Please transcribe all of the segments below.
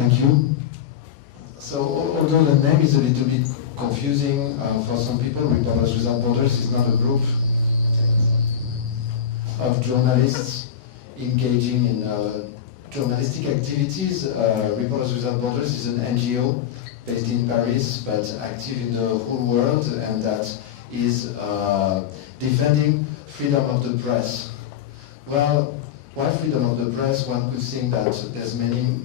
Thank you. So although the name is a little bit confusing for some people, Reporters Without Borders is not a group of journalists engaging in journalistic activities. Reporters Without Borders is an NGO based in Paris, but active in the whole world, and that is defending freedom of the press. Well, why freedom of the press? One could think that there's many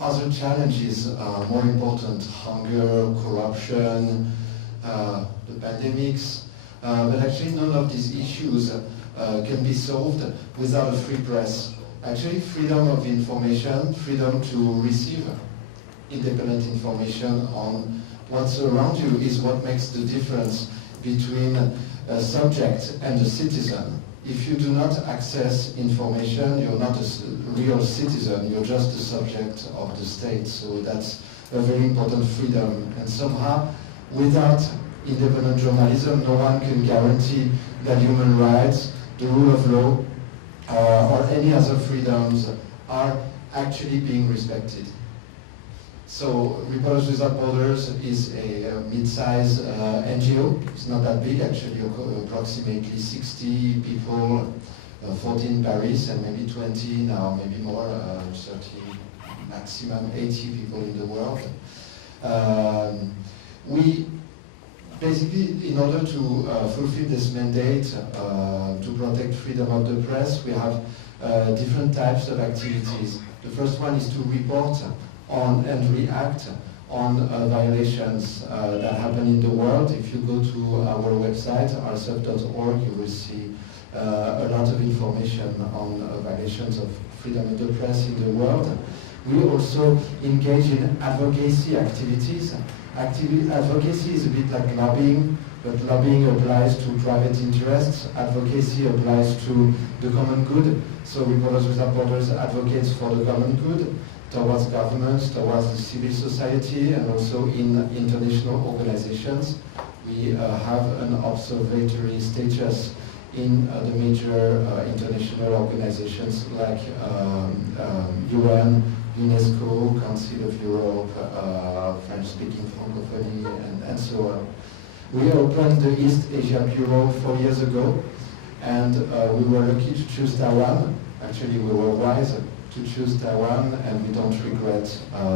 other challenges more important: hunger, corruption, the pandemics. But actually, none of these issues can be solved without a free press. Actually, freedom of information, freedom to receive independent information on what's around you is what makes the difference between a subject and a citizen. If you do not access information, you're not a real citizen, you're just a subject of the state. So that's a very important freedom. And somehow, without independent journalism, no one can guarantee that human rights, the rule of law, or any other freedoms are actually being respected. So Reporters Without Borders is a mid-sized NGO. It's not that big, actually, approximately 60 people, 14 in Paris, and maybe 20 now, maybe more, 30, maximum 80 people in the world. We basically, in order to fulfill this mandate to protect freedom of the press, we have different types of activities. The first one is to report on and react on violations that happen in the world. If you go to our website, rsf.org, you will see a lot of information on violations of freedom of the press in the world. We also engage in advocacy activities. Advocacy is a bit like lobbying, but lobbying applies to private interests. Advocacy applies to the common good. So Reporters Without Borders advocates for the common good towards governments, towards the civil society, and also in international organizations. We have an observatory status in the major international organizations like UN, UNESCO, Council of Europe, French-speaking Francophonie, and so on. We opened the East Asia Bureau 4 years ago, and we were lucky to choose Taiwan. Actually, we were wise to choose Taiwan, and we don't regret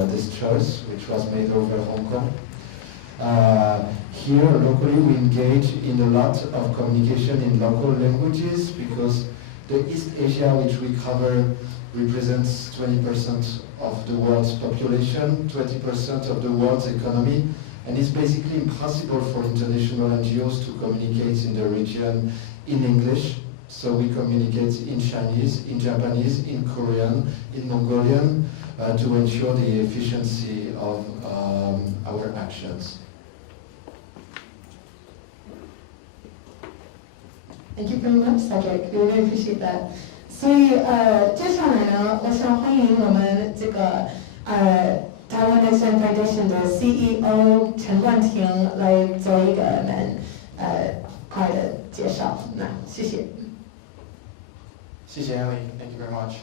this choice, which was made over Hong Kong. Here, locally, we engage in a lot of communication in local languages, because the East Asia, which we cover, represents 20% of the world's population, 20% of the world's economy, and it's basically impossible for international NGOs to communicate in the region in English. So we communicate in Chinese, in Japanese, in Korean, in Mongolian, to ensure the efficiency of our actions. Thank you very much, Cedric. We really appreciate that. 所以接下来呢，我想欢迎我们这个Taiwan Nation Foundation 的 CEO 陈冠廷来做一个蛮快的介绍。那谢谢。谢谢 Ellie. Thank you very much.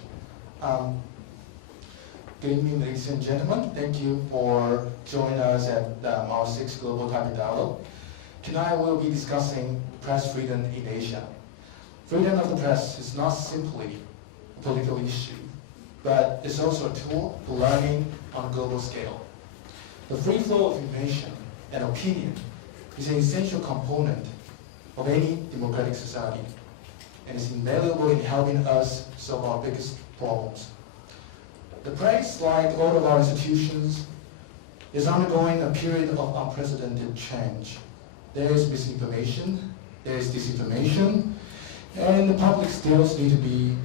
Good evening, ladies and gentlemen. Thank you for joining us at our 6th Global Taipei Dialogue. Tonight we'll be discussing press freedom in Asia. Freedom of the press is not simply a political issue, but it's also a tool for learning on a global scale. The free flow of information and opinion is an essential component of any democratic society, and is invaluable in helping us solve our biggest problems. The press, like all of our institutions, is undergoing a period of unprecedented change. There is misinformation, there is disinformation, and the public still needs to be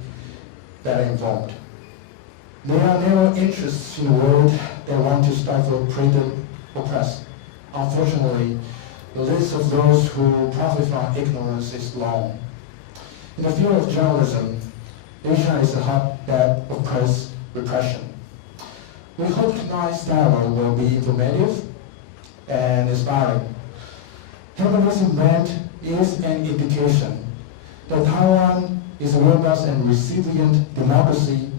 better informed. There are narrow interests in the world that want to stifle freedom or press. Unfortunately, the list of those who profit from ignorance is long. In the field of journalism, Asia is a hotbed of press repression. We hope tonight's dialogue will be informative and inspiring. Having this event is an indication that Taiwan is a robust and resilient democracy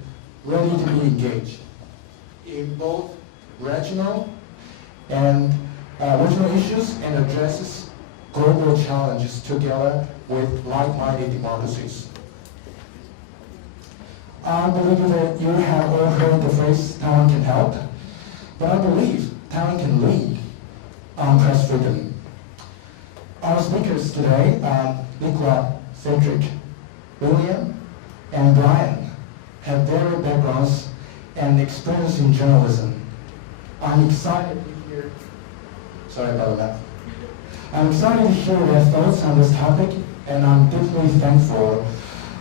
ready to be engaged. in both regional issues and addresses global challenges together with like-minded democracies. I believe that you have all heard the phrase Taiwan can help, but I believe Taiwan can lead on press freedom. Our speakers today, Nicola, Cedric, William, and Brian, have varied backgrounds and experience in journalism. I'm excited to hear. Sorry about that. I'm excited to hear their thoughts on this topic, and I'm deeply thankful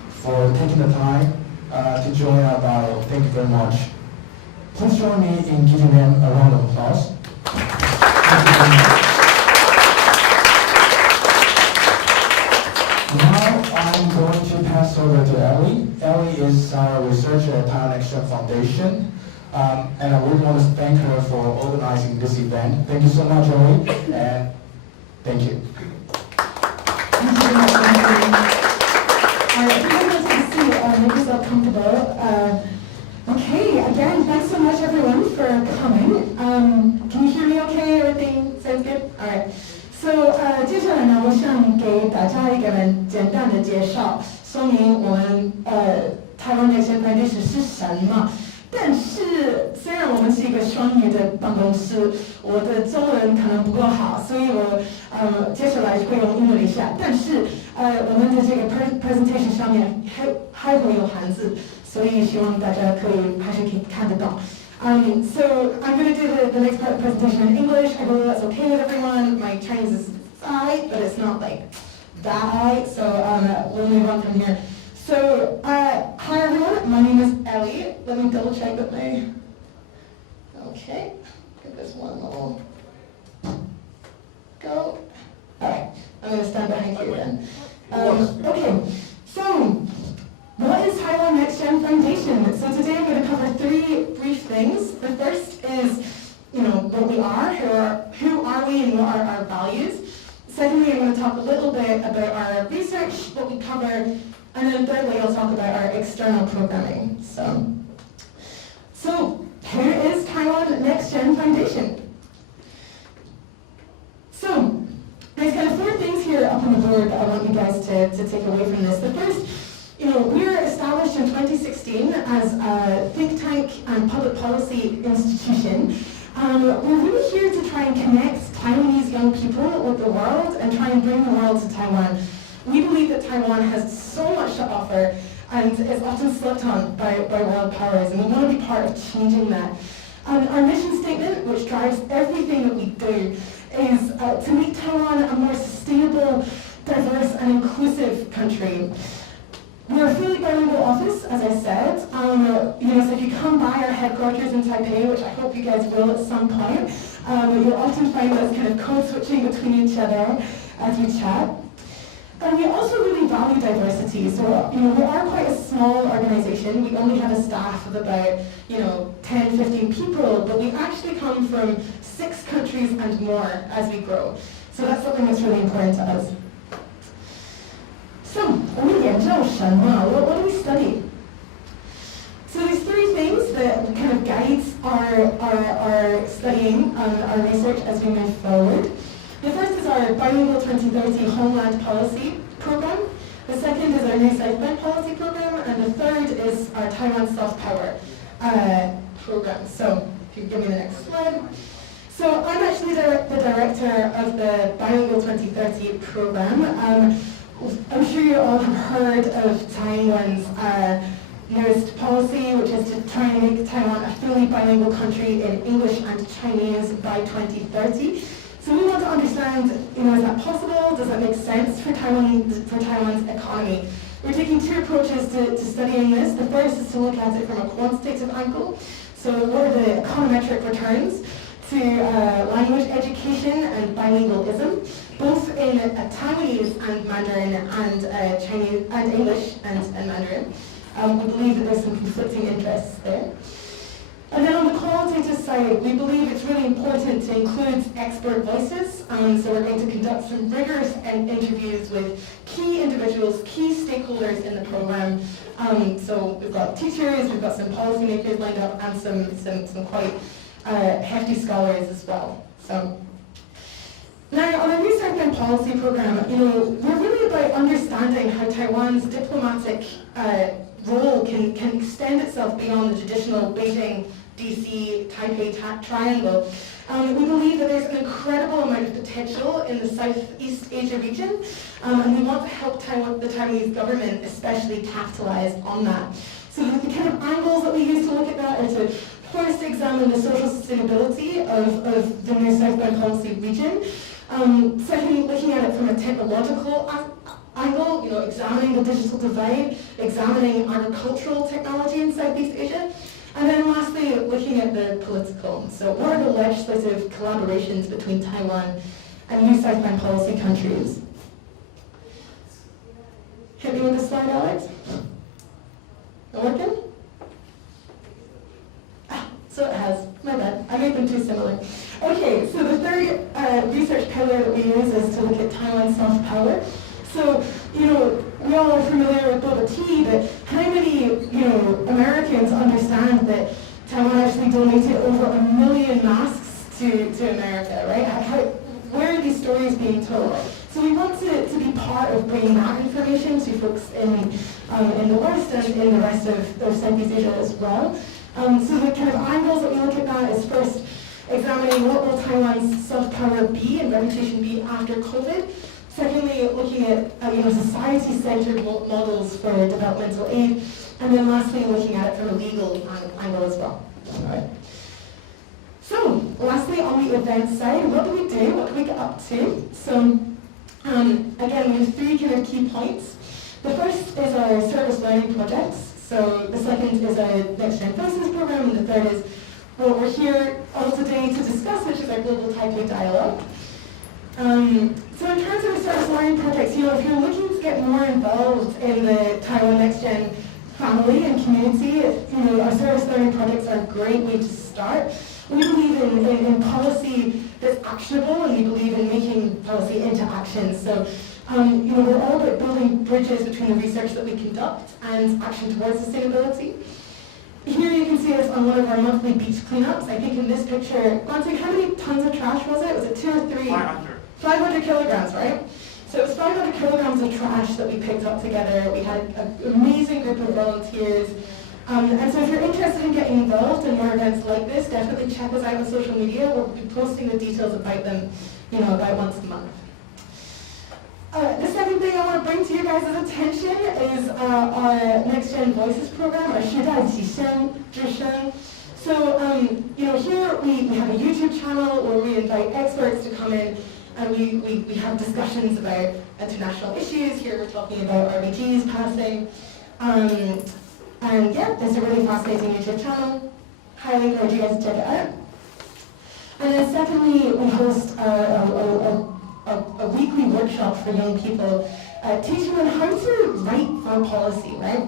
for taking the time to join our dialogue. Thank you very much. Please join me in giving them a round of applause. Now I'm going to pass over to Ellie. Ellie is our researcher at Taiwan Action Foundation, and I really want to thank her for organizing this event. Thank you so much, Ellie, and thank you. Thank you very much. All right, if you guys can see, make yourself comfortable. Okay, again, thanks so much everyone for coming. Can you hear me okay? Everything sounds good? All right. So, 接下来呢，我想给大家一个简单的介绍，说明我们台湾的现代历史是什么。但是，虽然我们是一个双语的办公室，我的中文可能不够好，所以我接下来会用英文一下。但是我们的这个 presentation 上面还会有汉字，所以希望大家可以还是可以看得懂。So I'm going to do the next part of the presentation in English. I hope that's okay with everyone. My Chinese is fine, but it's not like that. So we'll move on from here. So hi everyone, my name is Ellie. Let me double check that my. Okay, get this one little go. All right, I'm going to stand behind you then. Okay, so. What is Taiwan Next Gen Foundation? So today I'm going to cover 3 brief things. The first is, what we are, who are we, and what are our values. Secondly, I'm going to talk a little bit about our research, what we cover, and then thirdly, I'll talk about our external programming. So who is Taiwan Next Gen Foundation? So there's kind of 4 things here up on the board that I want you guys to take away from this. The first, we were established in 2016 as a think tank and public policy institution. We're really here to try and connect Taiwanese young people with the world and try and bring the world to Taiwan. We believe that Taiwan has so much to offer and is often slept on by world powers, and we want to be part of changing that. Our mission statement, which drives everything that we do, is to make Taiwan a more sustainable, diverse, and inclusive country. We're a fully bilingual office, as I said. So if you come by our headquarters in Taipei, which I hope you guys will at some point, you'll often find us kind of code switching between each other as we chat. And we also really value diversity. So, we are quite a small organization. We only have a staff of about, 10, 15 people, but we actually come from 6 countries and more as we grow. So that's something that's really important to us. So, what do we study? So there's 3 things that kind of guides our studying and our research as we move forward. The first is our Bilingual 2030 Homeland Policy Program. The second is our New Southbound Policy Program. And the third is our Taiwan Soft Power program. So if you give me the next slide. So I'm actually the director of the Bilingual 2030 program. I'm sure you all have heard of Taiwan's newest policy, which is to try and make Taiwan a fully bilingual country in English and Chinese by 2030. So we want to understand, is that possible? Does that make sense for Taiwan's economy? We're taking 2 approaches to studying this. The first is to look at it from a quantitative angle. So what are the econometric returns to language education and bilingualism, both in Taiwanese and Mandarin and Chinese and English and Mandarin. We believe that there's some conflicting interests there. And then on the qualitative side, we believe it's really important to include expert voices. So we're going to conduct some rigorous interviews with key individuals, key stakeholders in the program. So we've got teachers, we've got some policymakers lined up, and some quite hefty scholars as well. So now on the research and policy program, we're really about understanding how Taiwan's diplomatic role can extend itself beyond the traditional Beijing, DC, Taipei triangle. We believe that there's an incredible amount of potential in the Southeast Asia region, and we want to help the Taiwanese government especially capitalize on that. So the kind of angles that we use to look at that are to first examine the social sustainability of the new southbound policy region. Secondly, looking at it from a technological angle, examining the digital divide, examining agricultural technology in Southeast Asia. And then lastly, looking at the political. So what are the legislative collaborations between Taiwan and new southbound policy countries? Hit me with the slide, Alex. Not working? So it has. My bad. I made them too similar. Okay, so the third research pillar that we use is to look at Taiwan's soft power. So, we all are familiar with Global T, but how many, Americans understand that Taiwan actually donated over 1 million masks to America, right? Where are these stories being told? So we want to be part of bringing that information to folks in the West and in the rest of Southeast Asia as well. So the kind of angles that we look at that is first examining what will Taiwan's soft power be and reputation be after COVID. Secondly, looking at society-centered models for developmental aid, and then lastly, looking at it from a legal angle as well. All right. So, lastly, on the event side, what do we do? What do we get up to? So, again, we have 3 kind of key points. The first is our service learning projects. So, the second is our Next Gen Voices program, and the third is what we're here all today to discuss, which is our Global Taipei Dialogue. So in terms of the service learning projects, if you're looking to get more involved in the Taiwan Next Gen family and community, our service learning projects are a great way to start. We believe in policy that's actionable, and we believe in making policy into action. So, we're all about building bridges between the research that we conduct and action towards sustainability. Here you can see us on one of our monthly beach cleanups. I think in this picture, how many tons of trash was it? Was it 2 or 3? 500 kilograms, right? So it was 500 kilograms of trash that we picked up together. We had an amazing group of volunteers. And so if you're interested in getting involved in more events like this, definitely check us out on social media. We'll be posting the details about them, about once a month. The second thing I want to bring to you guys' attention is our Next Gen Voices program, our 时代起声之声. So, here we have a YouTube channel where we invite experts to come in, and we have discussions about international issues. Here we're talking about RBGs passing. And yeah, it's a really fascinating YouTube channel. Highly encourage you guys to check it out. And then secondly, we host a weekly workshop for young people, teaching them how to write for policy, right?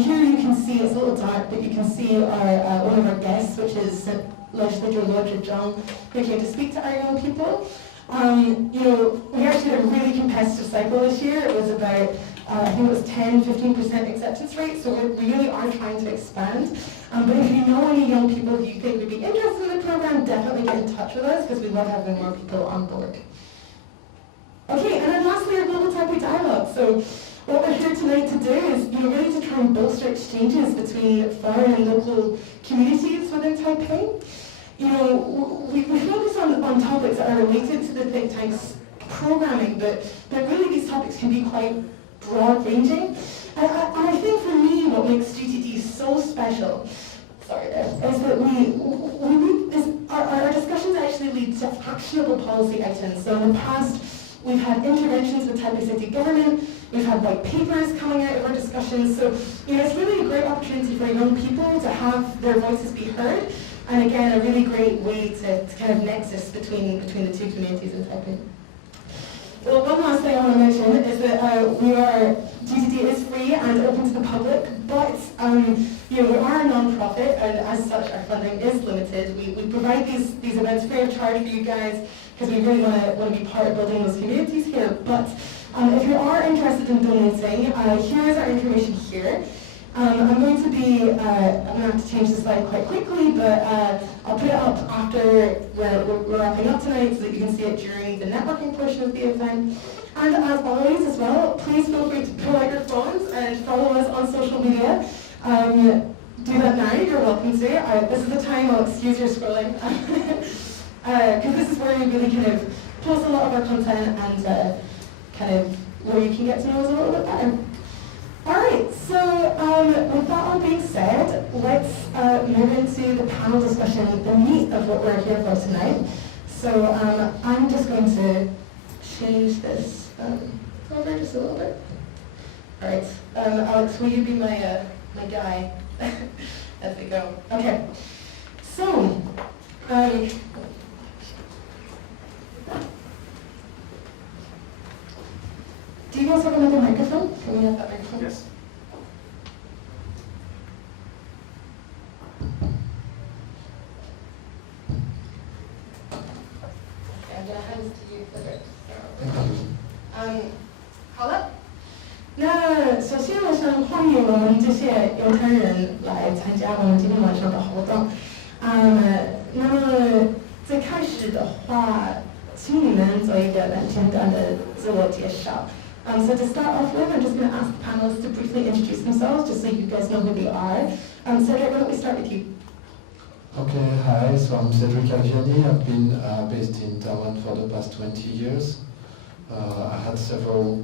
Here you can see, it's a little dark, but you can see one of our guests, which is Legislator Lord Zhang, who came to speak to our young people. We actually had a really competitive cycle this year. It was about, I think it was 10-15% acceptance rate, so we really are trying to expand. But if you know any young people who you think would be interested in the program, definitely get in touch with us, because we love having more people on board. Okay, and then lastly, our Global Taipei Dialogue. So what we're here tonight to do is really to try and bolster exchanges between foreign and local communities within Taipei. We focus on topics that are related to the think tank's programming, but really these topics can be quite broad-ranging. And I think for me, what makes GTD so special, is that our discussions actually lead to actionable policy actions. So in the past, we've had interventions with Taipei City government, we've had white papers coming out of our discussions, so it's really a great opportunity for young people to have their voices be heard, and again, a really great way to kind of nexus between the two communities in Taipei. Well, one last thing I want to mention is that GTD is free and open to the public, but we are a non-profit, and as such, our funding is limited. We provide these events free of charge for you guys because we really want to be part of building those communities here. But if you are interested in donating, here is our information here. I'm going to have to change the slide quite quickly, but I'll put it up after we're wrapping up tonight so that you can see it during the networking portion of the event. And as always as well, please feel free to pull out your phones and follow us on social media. Do that now, you're welcome to. This is the time, I'll excuse your scrolling. Because this is where we really kind of post a lot of our content and kind of where you can get to know us a little bit better. Alright, so with that all being said, let's move into the panel discussion, the meat of what we're here for tonight. So I'm just going to change this over just a little bit. Alright, Alex, will you be my guy as we go? Okay, so do you guys have another microphone? Can we have that microphone? Yes. Okay, I'm going to hand this to you for this. 好了，那首先我想欢迎我们这些犹太人来参加我们今天晚上的活动。那么最开始的话，请你们做一个简单的自我介绍。So to start off with, I'm just going to ask the panelists to briefly introduce themselves, just so you guys know who they are. Cedric, why don't we start with you? Okay, hi, so I'm Cedric Alviani. I've been based in Taiwan for the past 20 years. I had several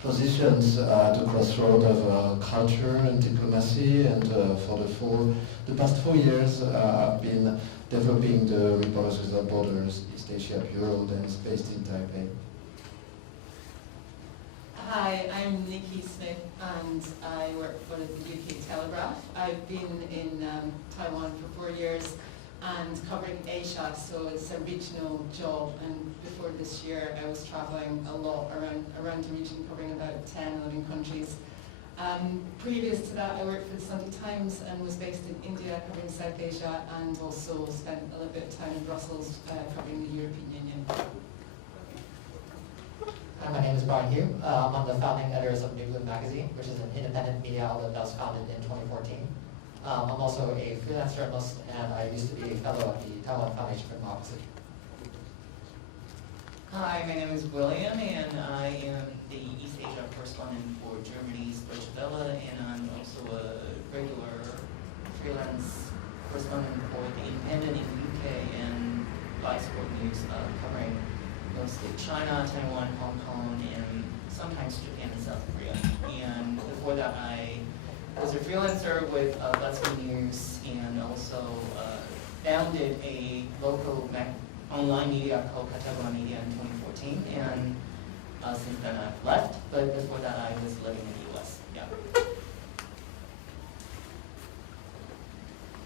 positions at the crossroad of culture and diplomacy, and for the past 4 years I've been developing the Reporters Without Borders East Asia Bureau that is based in Taipei. Hi, I'm Nikki Smith and I work for the UK Telegraph. I've been in Taiwan for 4 years and covering Asia, so it's a regional job, and before this year I was travelling a lot around the region, covering about 10, 11 countries. Previous to that I worked for the Sunday Times and was based in India covering South Asia, and also spent a little bit of time in Brussels covering the European Union. Hi, my name is Brian Hugh. I'm one of the founding editors of New Blue Magazine, which is an independent media outlet that was founded in 2014. I'm also a freelance journalist, and I used to be a fellow at the Taiwan Foundation for Democracy. Hi, my name is William, and I am the East Asia correspondent for Germany's Deutsche Welle, and I'm also a regular freelance correspondent for The Independent in the UK and Vice World News, covering mostly China, Taiwan, Hong Kong, and sometimes Japan and South Korea. And before that, I was a freelancer with Let's Go News, and also founded a local online media called Catalonia Media in 2014. And since then, I've left. But before that, I was living in the U.S. Yeah.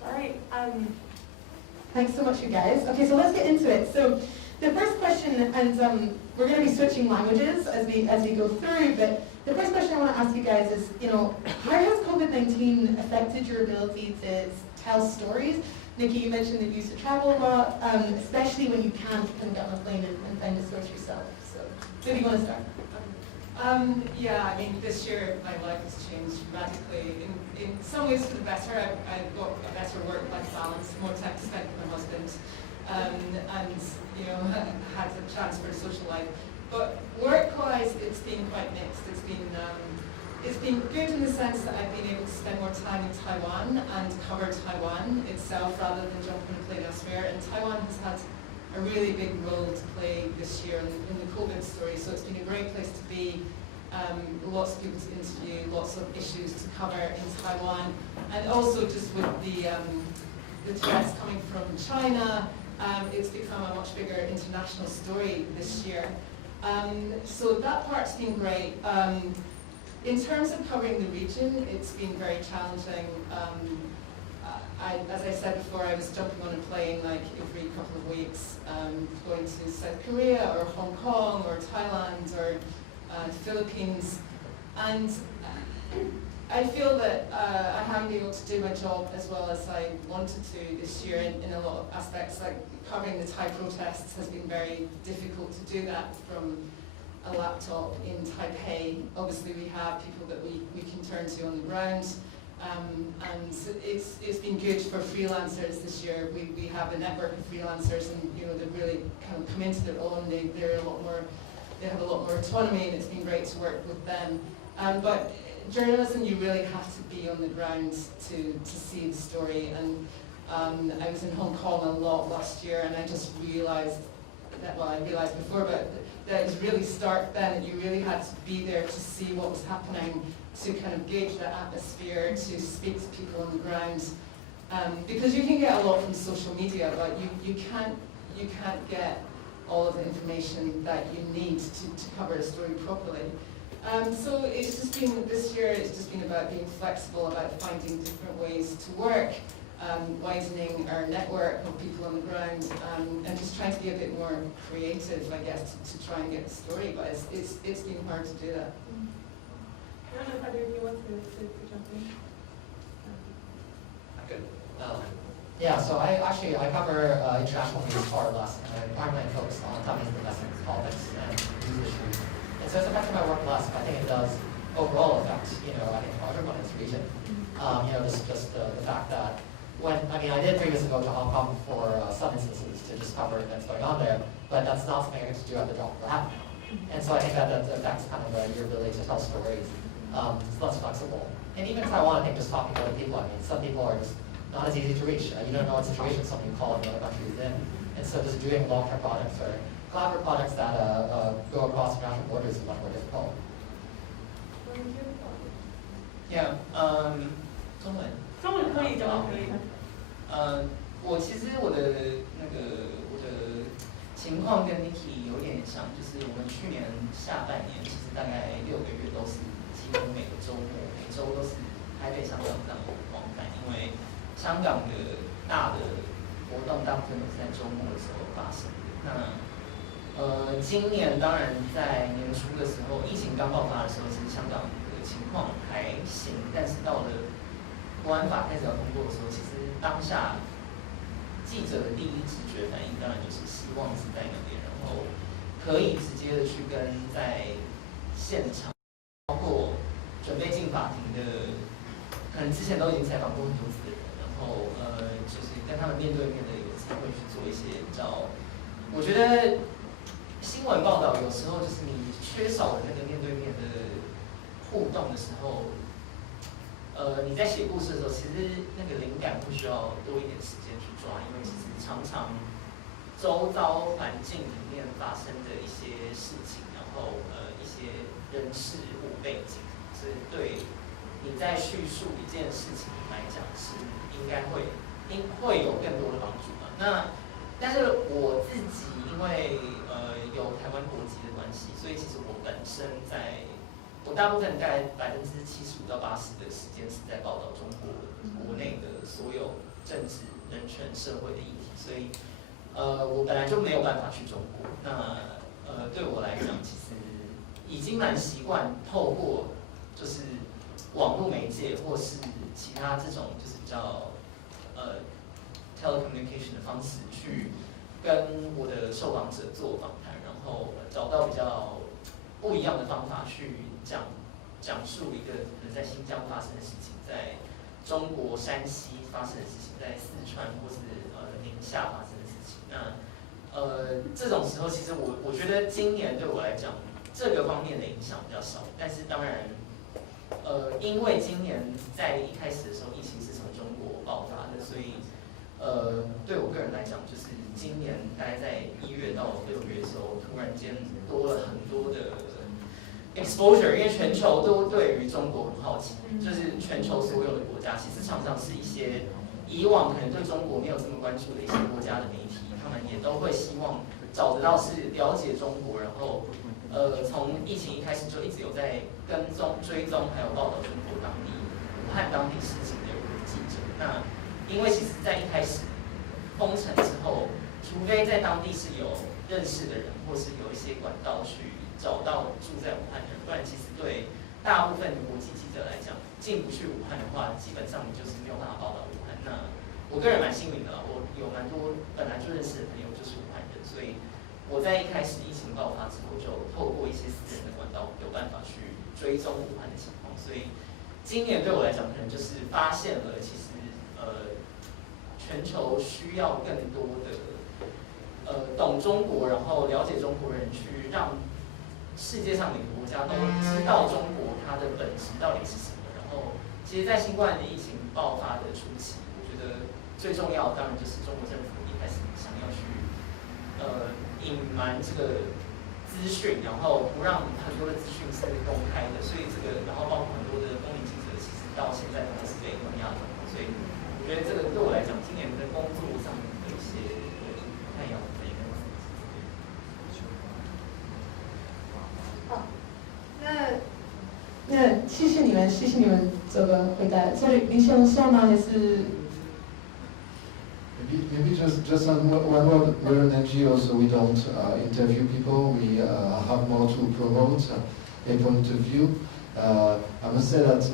All right. Thanks so much, you guys. Okay, so let's get into it. So the first question, and we're going to be switching languages as we go through, but the first question I want to ask you guys is, how has COVID-19 affected your ability to tell stories? Nikki, you mentioned that you used to travel a lot, especially when you can't kind of get on a plane and find a source yourself. So maybe you want to start. Yeah, I mean, this year my life has changed dramatically. In some ways for the better. I've got a better work-life balance, more time to spend with my husband, and had a chance for a social life. But work-wise, it's been quite mixed. It's been good in the sense that I've been able to spend more time in Taiwan and cover Taiwan itself rather than jump on a plane elsewhere. And Taiwan has had a really big role to play this year in the COVID story, so it's been a great place to be. Lots of people to interview, lots of issues to cover in Taiwan, and also just with the threats coming from China, it's become a much bigger international story this year. So that part's been great. In terms of covering the region, it's been very challenging. As I said before, I was jumping on a plane like every couple of weeks, going to South Korea or Hong Kong or Thailand or the Philippines. And I feel that I haven't been able to do my job as well as I wanted to this year in a lot of aspects. Like covering the Thai protests has been very difficult to do that from a laptop in Taipei. Obviously we have people that we can turn to on the ground. And it's been good for freelancers this year. We have a network of freelancers, and they've really kind of come into their own. They have a lot more autonomy, and it's been great to work with them. But journalism, you really have to be on the ground to see the story. And I was in Hong Kong a lot last year, and I just realised that, well, I realised before, but that it was really stark then, that you really had to be there to see what was happening, to kind of gauge the atmosphere, to speak to people on the ground. Because you can get a lot from social media, but you can't get all of the information that you need to cover a story properly. So it's just been, this year it's just been about being flexible, about finding different ways to work, widening our network of people on the ground, and just trying to be a bit more creative, I guess, to try and get the story. But it's been hard to do that. I don't know if either of you want to jump in. Good. Yeah, so I cover international news far less, and I primarily focus on Taiwanese domestic politics and news issues. And so it's affected my work less, but I think it does overall affect, I think everyone in this region. Just the fact that I did previously go to Hong Kong for some instances to just cover events going on there, but that's not something I get to do at the drop of a hat now. And so I think that affects kind of your ability to tell stories. It's less flexible. And even Taiwan, I think just talking to other people, some people are just not as easy to reach. You don't know what situation someone you call in another country is in. And so just doing long-term projects or collaborative projects that go across international borders is much more difficult. Yeah, 中文。中文可以，中文可以。其实我的情况跟 Niki 有点像，就是我们去年下半年其实大概6个月都是几乎每个周末每周都是台北、香港这样往返，因为香港的大的活动大部分都是在周末的时候发生的。那今年当然在年初的时候，疫情刚爆发的时候，其实香港的情况还行，但是到了国安法开始要通过的时候，其实当下记者的第一直觉反应当然就是希望是在那边，然后可以直接的去跟在现场，包括准备进法庭的，可能之前都已经采访过很多次的人，然后就是跟他们面对面的有机会去做一些比较，我觉得新闻报道有时候就是你缺少了那个面对面的互动的时候。你在写故事的时候，其实那个灵感会需要多一点时间去抓，因为其实常常周遭环境里面发生的一些事情，然后一些人事物背景，是对你在叙述一件事情来讲是应该会有更多的帮助嘛。但是我自己因为有台湾国籍的关系，所以其实我本身我大部分大概75%到80%的时间是在报道中国国内的所有政治、人权、社会的议题，所以我本来就没有办法去中国。那对我来讲，其实已经蛮习惯透过就是网络媒介或是其他这种就是比较telecommunication 的方式去跟我的受访者做访谈，然后找到比较不一样的方法去讲述一个可能在新疆发生的事情，在中国山西发生的事情，在四川或是宁夏发生的事情。那这种时候，其实我觉得今年对我来讲，这个方面的影响比较少。但是当然，因为今年在一开始的时候，疫情是从中国爆发的，所以对我个人来讲，就是今年大概在1月到6月的时候，突然间多了很多的 exposure， 因为全球都对于中国很好奇，就是全球所有的国家，其实常常是一些以往可能对中国没有这么关注的一些国家的媒体，他们也都会希望找得到是了解中国，然后从疫情一开始就一直有在跟踪、追踪还有报道中国当地武汉当地事情的记者。那因为其实在一开始封城之后，除非在当地是有认识的人，或是有一些管道去找到住在武汉的人，不然其实对大部分的国际记者来讲，进不去武汉的话，基本上你就是没有办法报道武汉。那我个人蛮幸运的，我有蛮多本来就认识的朋友就是武汉人，所以我在一开始疫情爆发之后，就透过一些私人的管道，有办法去追踪武汉的情况。所以今年对我来讲，可能就是发现了其实全球需要更多的懂中国，然后了解中国人，去让世界上每个国家都知道中国它的本质到底是什么。然后，其实，在新冠疫情爆发的初期，我觉得最重要当然就是中国政府一开始想要去隐瞒这个资讯，然后不让很多的资讯是公开的，所以这个，然后包括很多的公民记者，其实到现在都还是被关押的。所以我觉得这个对我来讲，今年的工作上面的一些不太一样的地方。好，那谢谢你们这个回答。所以你想说吗？还是？ Maybe just on one word, we're an NGO, so we don't interview people. We have more to promote a point of view. I must say that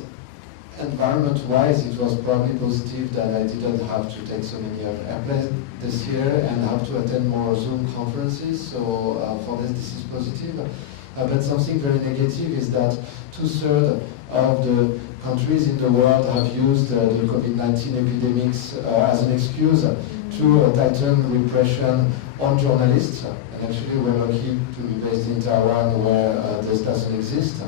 environment-wise, it was probably positive that I didn't have to take so many airplanes this year and have to attend more Zoom conferences. So for this is positive. But something very negative is that 2/3 of the countries in the world have used the COVID-19 epidemics as an excuse to tighten repression on journalists. And actually we're lucky to be based in Taiwan where this doesn't exist.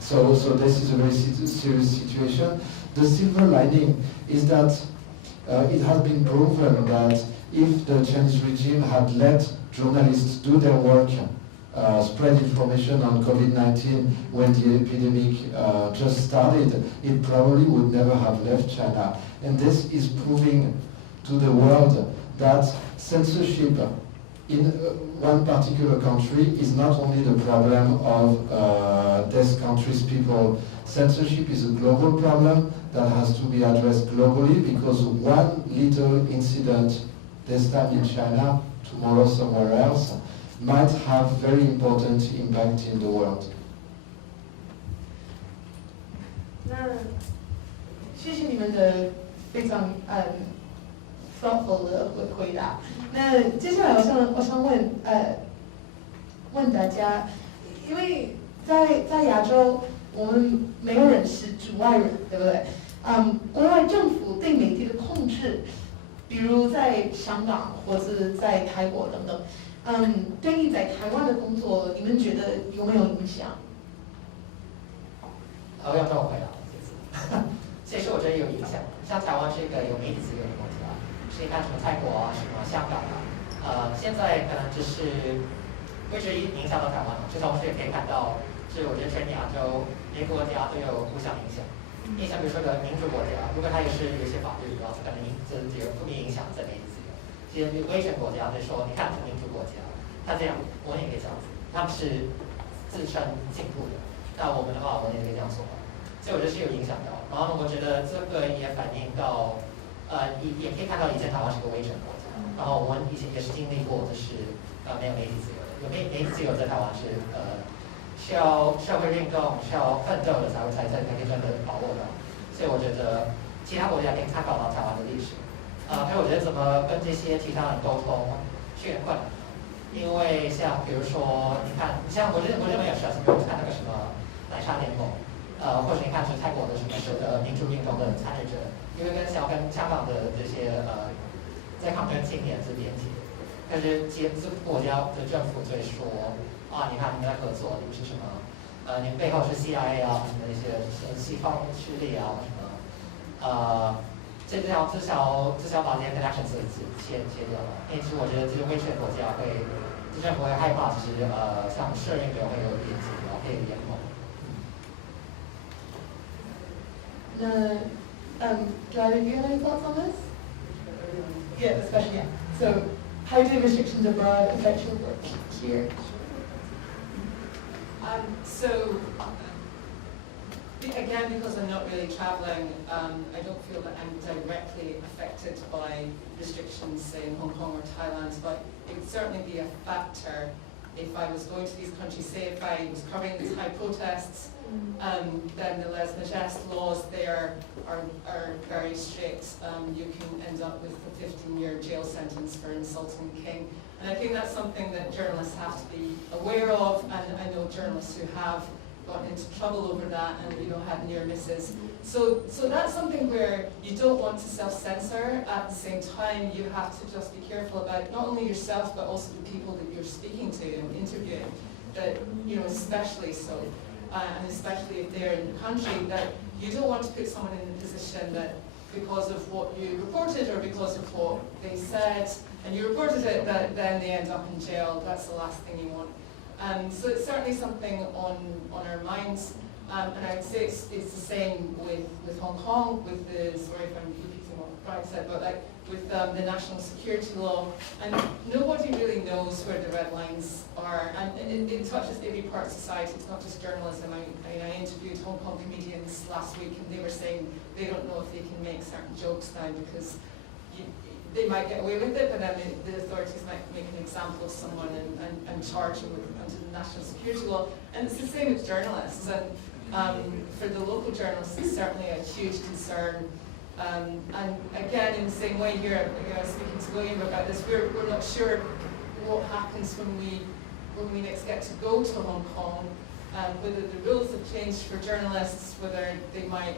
So this is a very serious situation. The silver lining is that it has been proven that if the Chinese regime had let journalists do their work, spread information on COVID-19 when the epidemic just started, it probably would never have left China. And this is proving to the world that censorship in one particular country is not only the problem of this country's people. Censorship is a global problem that has to be addressed globally, because one little incident, this time in China, tomorrow somewhere else, might have very important impact in the world. 那谢谢你们的非常thoughtful 的回答。那接下来我想问大家，因为在亚洲，我们没有人是局外人，对不对？国外政府对媒体的控制，比如在香港或是在泰国等等。对你在台湾的工作，你们觉得有没有影响？我要这么回答，其实我觉得有影响。像台湾是一个有媒体自由的国家，是你看什么泰国啊，什么香港啊，现在可能就是会是影响到台湾了。这同时也可以看到，是我觉得全亚洲每个国家都有互相影响。你像比如说个民主国家，如果它也是有一些法律，然后可能这有负面影响在媒体自由。其实威权国家就说，你看是民主国家，他这样，我也可以这样子，他们是自称进步的。那我们的话，我也可以这样说。所以我觉得是有影响到。然后呢，我觉得这个也反映到，也可以看到以前台湾是个威权国家，然后我们以前也是经历过，就是没有媒体自由的，有媒体自由在台湾是需要社会运动、需要奋斗的才可以真的把握到。所以我觉得其他国家可以参考到台湾的历史。所以我觉得怎么跟这些其他人沟通是有点困难的，因为像比如说，你看，像我这边也是，比如看那个什么奶茶联盟，或者你看是泰国的什么民主运动的参与者，因为跟香港的这些在抗争青年是连结，但是这国家的政府就会说你看你们在合作，你们是什么？你们背后是 CIA 啊，什么一些西方势力啊，什么至少把这些 connections 切掉了。因为其实我觉得这个威权国家会，政府会害怕，其实像社运者会有连接，然后可以联盟。Gary, do you have any thoughts on this? Yeah, especially, yeah. So, how do restrictions abroad affect your work here? So, again, because I'm not really traveling, I don't feel that I'm directly affected by restrictions, say, in Hong Kong or Thailand, but it would certainly be a factor if I was going to these countries, say if I was covering the Thai protests, then the lèse majesté laws there are very strict. You can end up with a 15-year jail sentence for insulting the king. And I think that's something that journalists have to be aware of, and I know journalists who have gotten into trouble over that and had near misses. So that's something where you don't want to self-censor. At the same time, you have to just be careful about not only yourself but also the people that you're speaking to and interviewing. That especially so, and especially if they're in the country, that you don't want to put someone in a position that because of what you reported or because of what they said, and you reported it, that then they end up in jail. That's the last thing you want. So it's certainly something on our minds, and I would say it's the same with Hong Kong, with the, sorry if I'm repeating what Brian said, but like with the national security law, and nobody really knows where the red lines are, and it touches every part of society. It's not just journalism. I interviewed Hong Kong comedians last week, and they were saying they don't know if they can make certain jokes now because they might get away with it, but then the authorities might make an example of someone and charge them under the national security law. And it's the same with journalists. And for the local journalists, it's certainly a huge concern. And again, in the same way here, I was speaking to William about this, we're not sure what happens when we next get to go to Hong Kong, whether the rules have changed for journalists, whether they might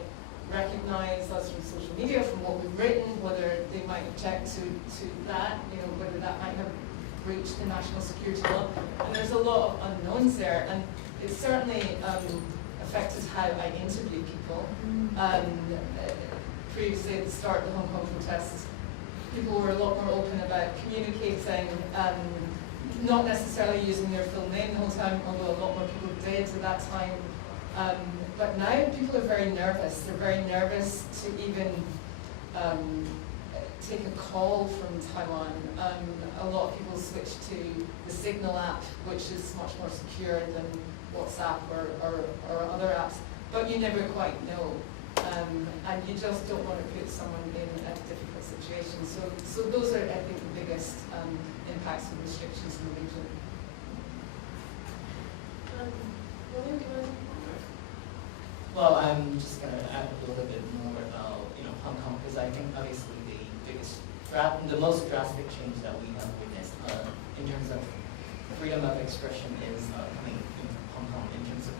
recognize us from social media, from what we've written, whether they might object to that, whether that might have breached the national security law. And there's a lot of unknowns there, and it's certainly affected how I interview people. Previously at the start of the Hong Kong protests, people were a lot more open about communicating, not necessarily using their full name the whole time, although a lot more people did at that time. But now people are very nervous. They're very nervous to even take a call from Taiwan. A lot of people switch to the Signal app, which is much more secure than WhatsApp or other apps. But you never quite know. And you just don't want to put someone in a difficult situation. So those are, I think, the biggest impacts and restrictions in the region. William, do you want to? Well, I'm just going to add a little bit more about Hong Kong, because I think obviously the most drastic change that we have witnessed in terms of freedom of expression is coming in Hong Kong. In terms of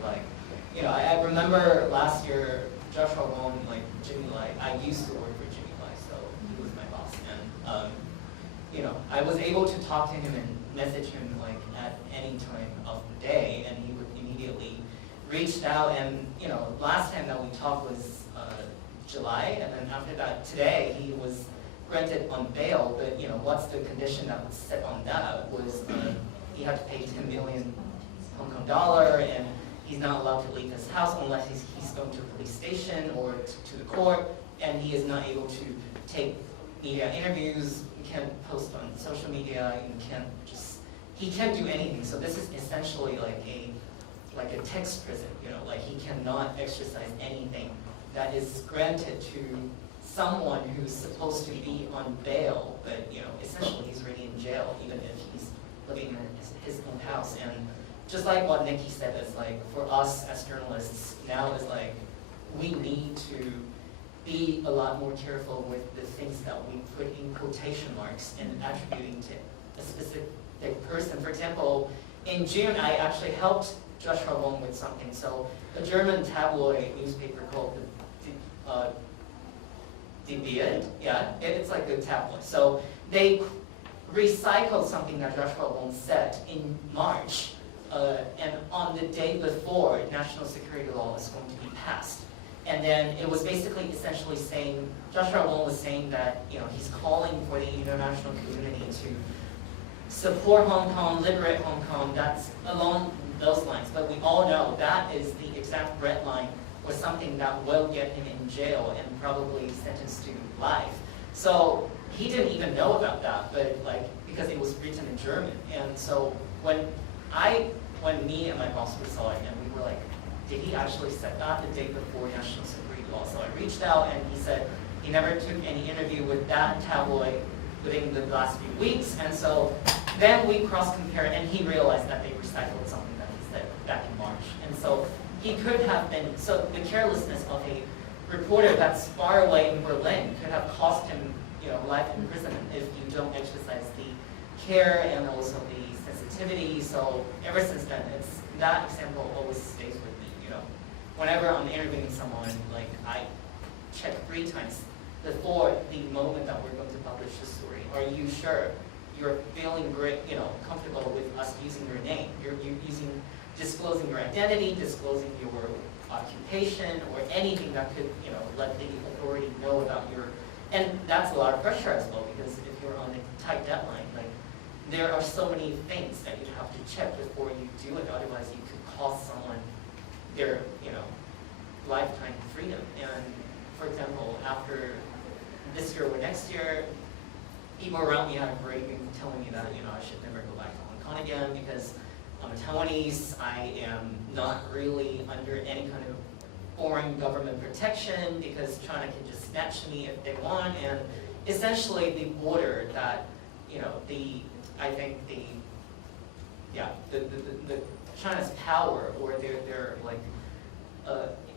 I remember last year Joshua Wong, Jimmy Lai. I used to work for Jimmy Lai, so he was my boss, and I was able to talk to him and message him at any time of the day, and he would immediately reached out, and last time that we talked was July, and then after that today he was granted on bail, but what's the condition that was set on that was he had to pay 10 million Hong Kong dollar, and he's not allowed to leave his house unless he's going to a police station or to the court, and he is not able to take media interviews, he can't post on social media, he can't do anything. So this is essentially like a text prison, he cannot exercise anything that is granted to someone who's supposed to be on bail, but essentially he's already in jail, even if he's living in his own house. And just like what Nikki said, is for us as journalists now is we need to be a lot more careful with the things that we put in quotation marks and attributing to a specific person. For example, in June I actually helped Joshua Wong with something. So a German tabloid newspaper called Die Bild, it's like a tabloid. So they recycled something that Joshua Wong said in March, and on the day before national security law is going to be passed. And then it was basically essentially saying, Joshua Wong was saying that he's calling for the international community to support Hong Kong, liberate Hong Kong, that's along those lines. But we all know that is the exact red line or something that will get him in jail and probably sentenced to life. So he didn't even know about that, but because it was written in German. And so when me and my boss saw it, and we were like, did he actually set that the day before national security law? So I reached out, and he said he never took any interview with that tabloid within the last few weeks, and so then we cross-compared, and he realized that they recycled something that he said back in March. And so he could have been, so the carelessness of a reporter that's far away in Berlin could have cost him, life imprisonment if you don't exercise the care and also the sensitivity. So ever since then, that example always stays with me. Whenever I'm interviewing someone, like I check 3 times before the moment that we're going to publish the story. Are you sure you're feeling great, comfortable with us using your name? You're disclosing your identity, disclosing your occupation, or anything that could, let the authority know about your. And that's a lot of pressure as well, because if you're on a tight deadline, like there are so many things that you have to check before you do it. Otherwise, you could cost someone their, lifetime freedom. And for example, after this year or next year, people around me have already been telling me that, I should never go back to Hong Kong again because I'm a Taiwanese. I am not really under any kind of foreign government protection because China can just snatch me if they want. And essentially the border that, the China's power or their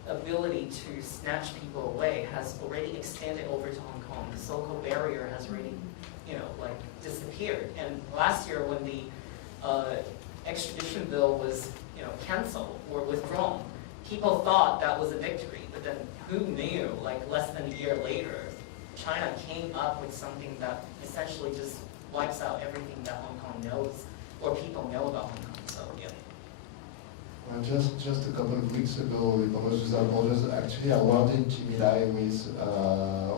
ability to snatch people away has already extended over to Hong Kong. The so-called barrier has already, disappeared. And last year when the extradition bill was, canceled or withdrawn, people thought that was a victory. But then who knew, less than a year later, China came up with something that essentially just wipes out everything that Hong Kong knows or people know about Hong Kong. So, yeah. Well, just a couple of weeks ago, Reporters Without Borders actually awarded Jimmy Lai with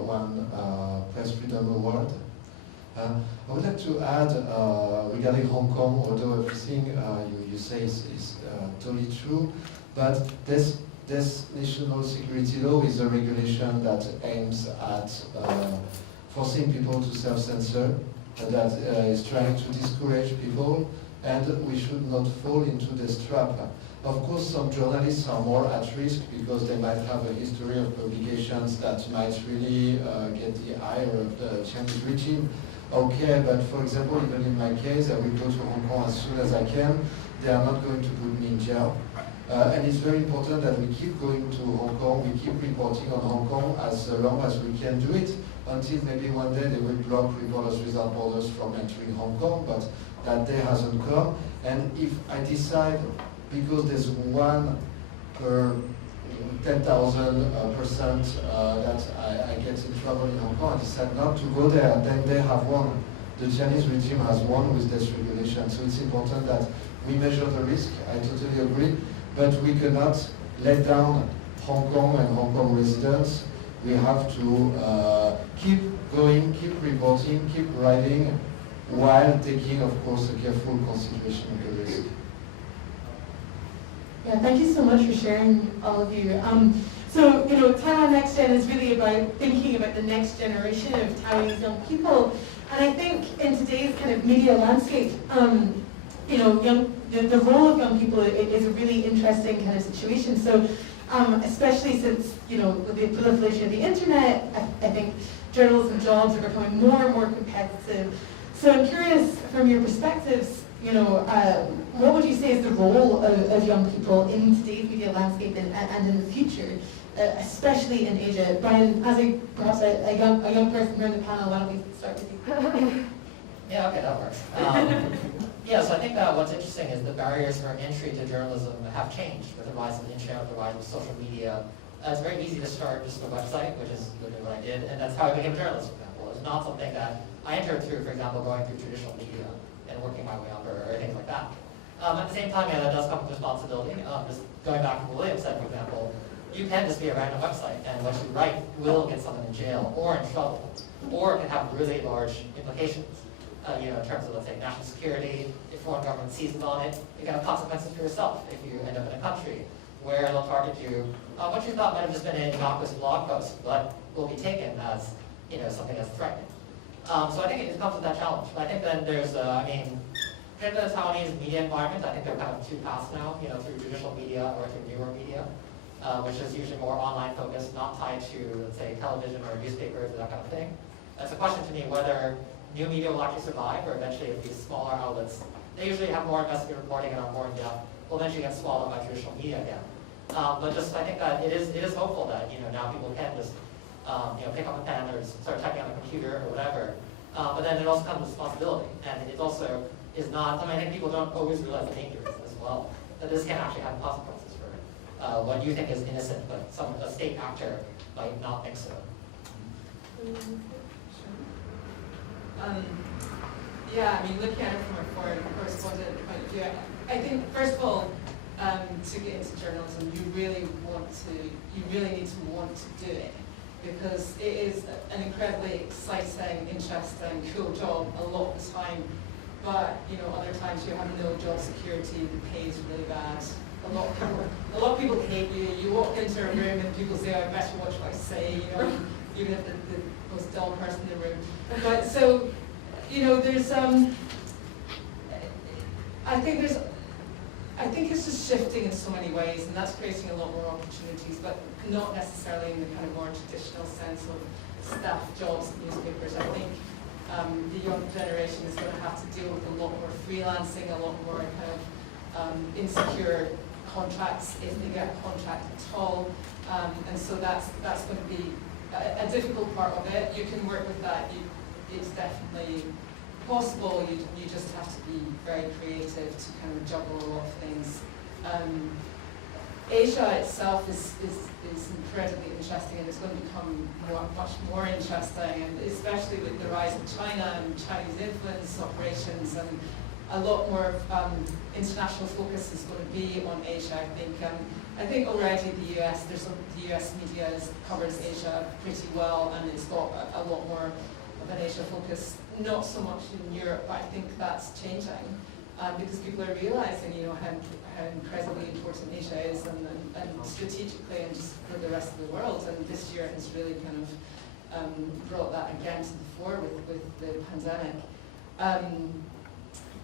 one Press Freedom Award. I would like to add regarding Hong Kong, although everything you say is totally true, but this national security law is a regulation that aims at forcing people to self-censor, that is trying to discourage people, and we should not fall into this trap. Of course, some journalists are more at risk because they might have a history of publications that might really get the ire of the Chinese regime. Okay, but for example, even in my case, I will go to Hong Kong as soon as I can. They are not going to put me in jail. And it's very important that we keep going to Hong Kong, we keep reporting on Hong Kong as long as we can do it, until maybe one day they will block Reporters Without Borders from entering Hong Kong, but that day hasn't come. And if I decide, because there's 1 per 10,000% that I get in trouble in Hong Kong, I decide not to go there, and then they have won. The Chinese regime has won with this regulation. So it's important that we measure the risk, I totally agree, but we cannot let down Hong Kong and Hong Kong residents. We have to keep going, keep reporting, keep writing, while taking, of course, a careful consideration of the risk. Yeah, thank you so much for sharing, all of you. So, Taiwan Next Gen is really about thinking about the next generation of Taiwanese young people. And I think in today's kind of media landscape, the role of young people is a really interesting kind of situation. So, especially since, with the proliferation of the internet, I think journalism jobs are becoming more and more competitive. So I'm curious, from your perspectives, what would you say is the role of young people in today's media landscape and in the future, especially in Asia? Brian, as perhaps a young person here in the panel, why don't we start with you? Yeah, okay, that works. So I think what's interesting is the barriers for entry to journalism have changed with the rise of the internet, with the rise of social media. It's very easy to start just a website, which is literally what I did, and that's how I became a journalist, for example. It's not something that I entered through, for example, going through traditional media and working my way up or things like that. At the same time, that does come with responsibility. Just going back to what William said, for example, you can just be a random website, and what you write will get someone in jail or in trouble, or it can have really large implications. In terms of, let's say, national security. If foreign government seizes on it, you can have consequences for yourself if you end up in a country where they'll target you. What you thought might have just been an innocuous blog post, but will be taken as something that's threatening. So I think it comes with that challenge. But I think then there's, in the Taiwanese media environment, I think there are kind of 2 paths now, through traditional media or through newer media, which is usually more online focused, not tied to, let's say, television or newspapers or that kind of thing. It's a question to me whether new media will actually survive, or eventually if these smaller outlets, they usually have more investigative reporting and are more in-depth, will eventually get swallowed by traditional media again. But just I think that it is hopeful that now people can just pick up a pen or start typing on a computer or whatever. But then it also comes with responsibility, and it also is not. I think people don't always realize the dangers as well. That this can actually have consequences for what you think is innocent, but a state actor might not think so. Yeah, I mean, looking at it from a foreign correspondent point of view, I think first of all, to get into journalism, you really need to want to do it, because it is an incredibly exciting, interesting, cool job a lot of the time. But other times you have no job security, the pay is really bad. A lot of people hate you. You walk into a room and people say, "I better watch what I say," even if the most dull person in the room. But so, there's I think it's just shifting in so many ways, and that's creating a lot more opportunities, but not necessarily in the kind of more traditional sense of staff jobs in newspapers. I think the young generation is going to have to deal with a lot more freelancing, a lot more kind of insecure contracts if they get a contract at all, and so that's going to be a difficult part of it. You can work with that. It's definitely possible. You just have to be very creative to kind of juggle a lot of things. Asia itself is incredibly interesting, and it's going to become much more interesting, and especially with the rise of China and Chinese influence operations, and a lot more international focus is going to be on Asia. I think already the US media covers Asia pretty well, and it's got a lot more of an Asia focus. Not so much in Europe, but I think that's changing because people are realizing, how incredibly important Asia is, and strategically, and just for the rest of the world. And this year has really kind of brought that again to the fore with the pandemic.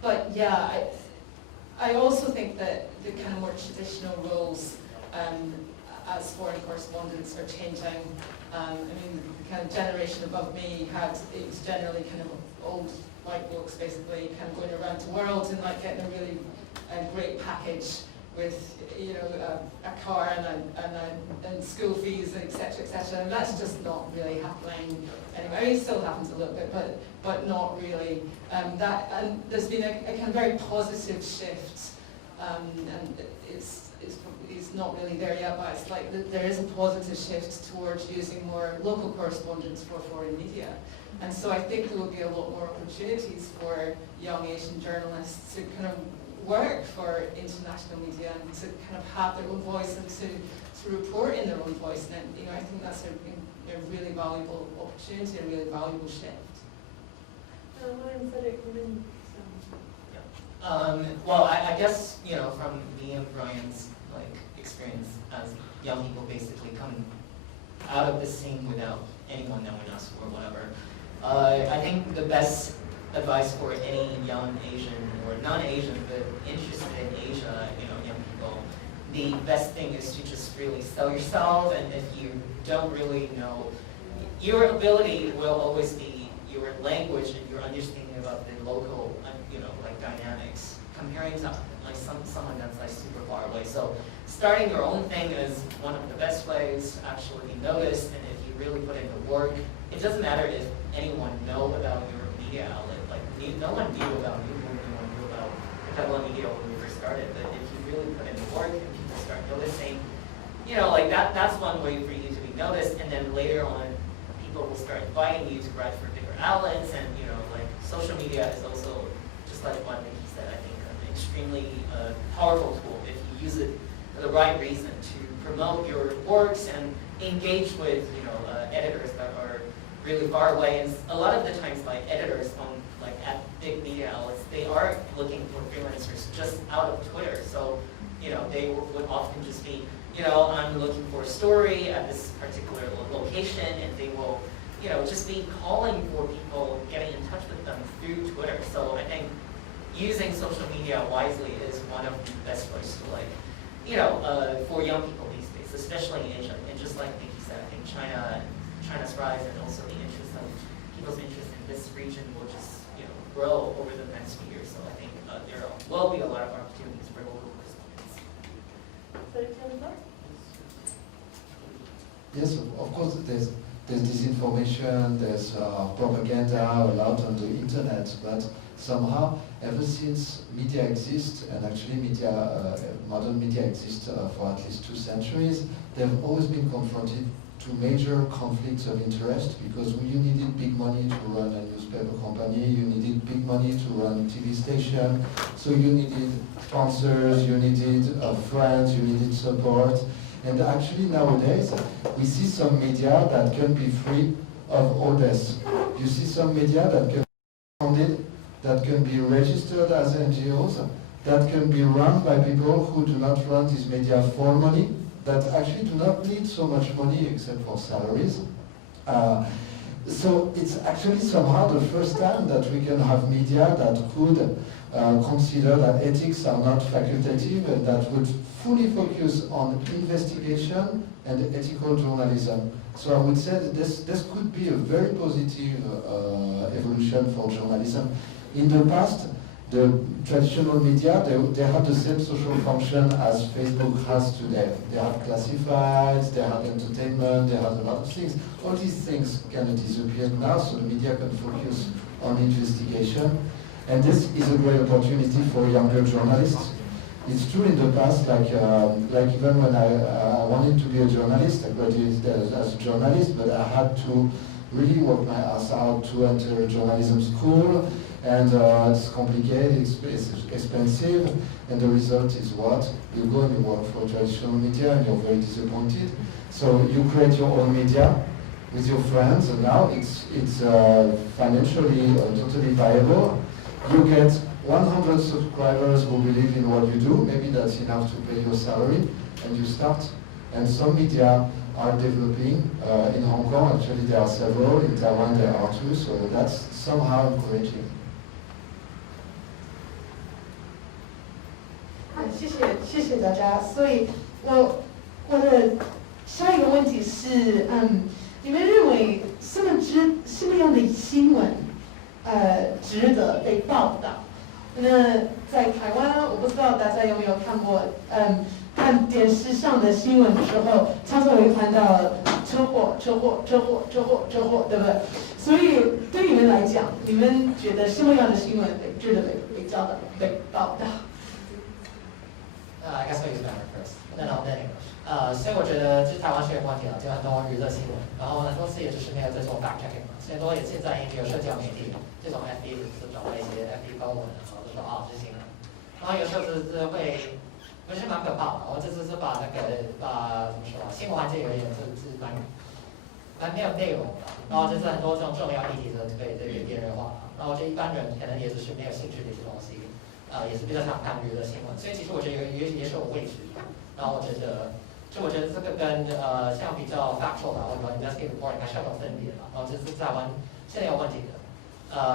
But yeah, I also think that the kind of more traditional roles as foreign correspondents are changing. The kind of generation above me it was generally kind of old white blokes basically kind of going around the world and like getting a really great package with a car and school fees, etc. And that's just not really happening anymore. It still happens a little bit, but not really. And there's been a kind of very positive shift, and it's not really there yet, but it's like there is a positive shift towards using more local correspondence for foreign media. And so I think there will be a lot more opportunities for young Asian journalists to kind of work for international media and to kind of have their own voice and to report in their own voice. And I think that's a really valuable opportunity, a really valuable shift. Well, I guess from me and Brian's experience as young people basically coming out of the scene without anyone knowing us or whatever, I think the best advice for any young Asian or non-Asian but interested in Asia, young people, the best thing is to just really sell yourself. And if you don't really know, your ability will always be your language and your understanding about the local, dynamics, comparing to someone that's super far away. So starting your own thing is one of the best ways to actually be noticed, and if you really put in the work, it doesn't matter if anyone know about your media outlet. No one knew about you, no one knew about Taipei Media when we first started, but if you really put in the work and people start noticing, that's one way for you to be noticed, and then later on, people will start inviting you to write for bigger outlets, and social media is also, just like what Nikki said, I think an extremely powerful tool if you use it for the right reason to promote your works and engage with editors that are really far away. And a lot of the times, editors on at big media outlets, they are looking for freelancers just out of Twitter. So they would often just be I'm looking for a story at this particular location, and they will just be calling for people, getting in touch with them through Twitter. So I think using social media wisely is one of the best ways to for young people these days, especially in Asia. And just like Nikki said, I think China's rise and also the interest of people's interest in this region will just grow over the next few years. So I think there will be a lot of opportunities for local correspondents. Yes, of course, there's disinformation, there's propaganda a lot on the internet, but somehow, ever since media exists, and actually modern media exists for at least 2 centuries, they've always been confronted to major conflicts of interest, because you needed big money to run a newspaper company, you needed big money to run a TV station, so you needed sponsors, you needed friends, you needed support. And actually nowadays, we see some media that can be free of all this. You see some media that can be funded, that can be registered as NGOs, that can be run by people who do not run these media for money, that actually do not need so much money except for salaries. So it's actually somehow the first time that we can have media that could consider that ethics are not facultative and that would fully focus on investigation and ethical journalism. So I would say that this could be a very positive evolution for journalism. In the past, the traditional media, they had the same social function as Facebook has today. They had classifieds, they had entertainment, they had a lot of things. All these things can disappear now, so the media can focus on investigation. And this is a great opportunity for younger journalists. It's true in the past, like even when I wanted to be a journalist, I graduated as a journalist, but I had to really work my ass out to enter a journalism school. And it's complicated, it's expensive, and the result is what? You go and you work for traditional media and you're very disappointed. So you create your own media with your friends, and now it's financially totally viable. You get 100 subscribers who believe in what you do, maybe that's enough to pay your salary, and you start. And some media are developing in Hong Kong, actually there are several, in Taiwan there are 2, so that's somehow encouraging. 谢谢大家。所以我的下一个问题是，你们认为什么样的新闻，值得被报道？那在台湾，我不知道大家有没有看过，看电视上的新闻的时候，常常会看到车祸，对不对？所以对你们来讲，你们觉得什么样的新闻值得被报道？ I guess I'll use Mandarin first, and then I'll English. 所以我觉得就台湾是有问题了，就很多娱乐新闻，然后很多次也就是没有在做 fact checking 嘛，所以多也现在也有社交媒体这种 FB 这种一些 FB 高文，然后就说这新闻，然后有时候是会，不是蛮可怕的，我这次是把怎么说新闻环境有点是蛮没有内容的，然后就是很多这种重要议题的被边缘化，然后我觉得一般人可能也就是没有兴趣的一些东西。 也是比较常看娱乐新闻，所以其实我觉得也是有位置的。然后我觉得这个跟像比较 factual 或者 investigative reporting 还是要有分别的。然后这是台湾现在有问题的。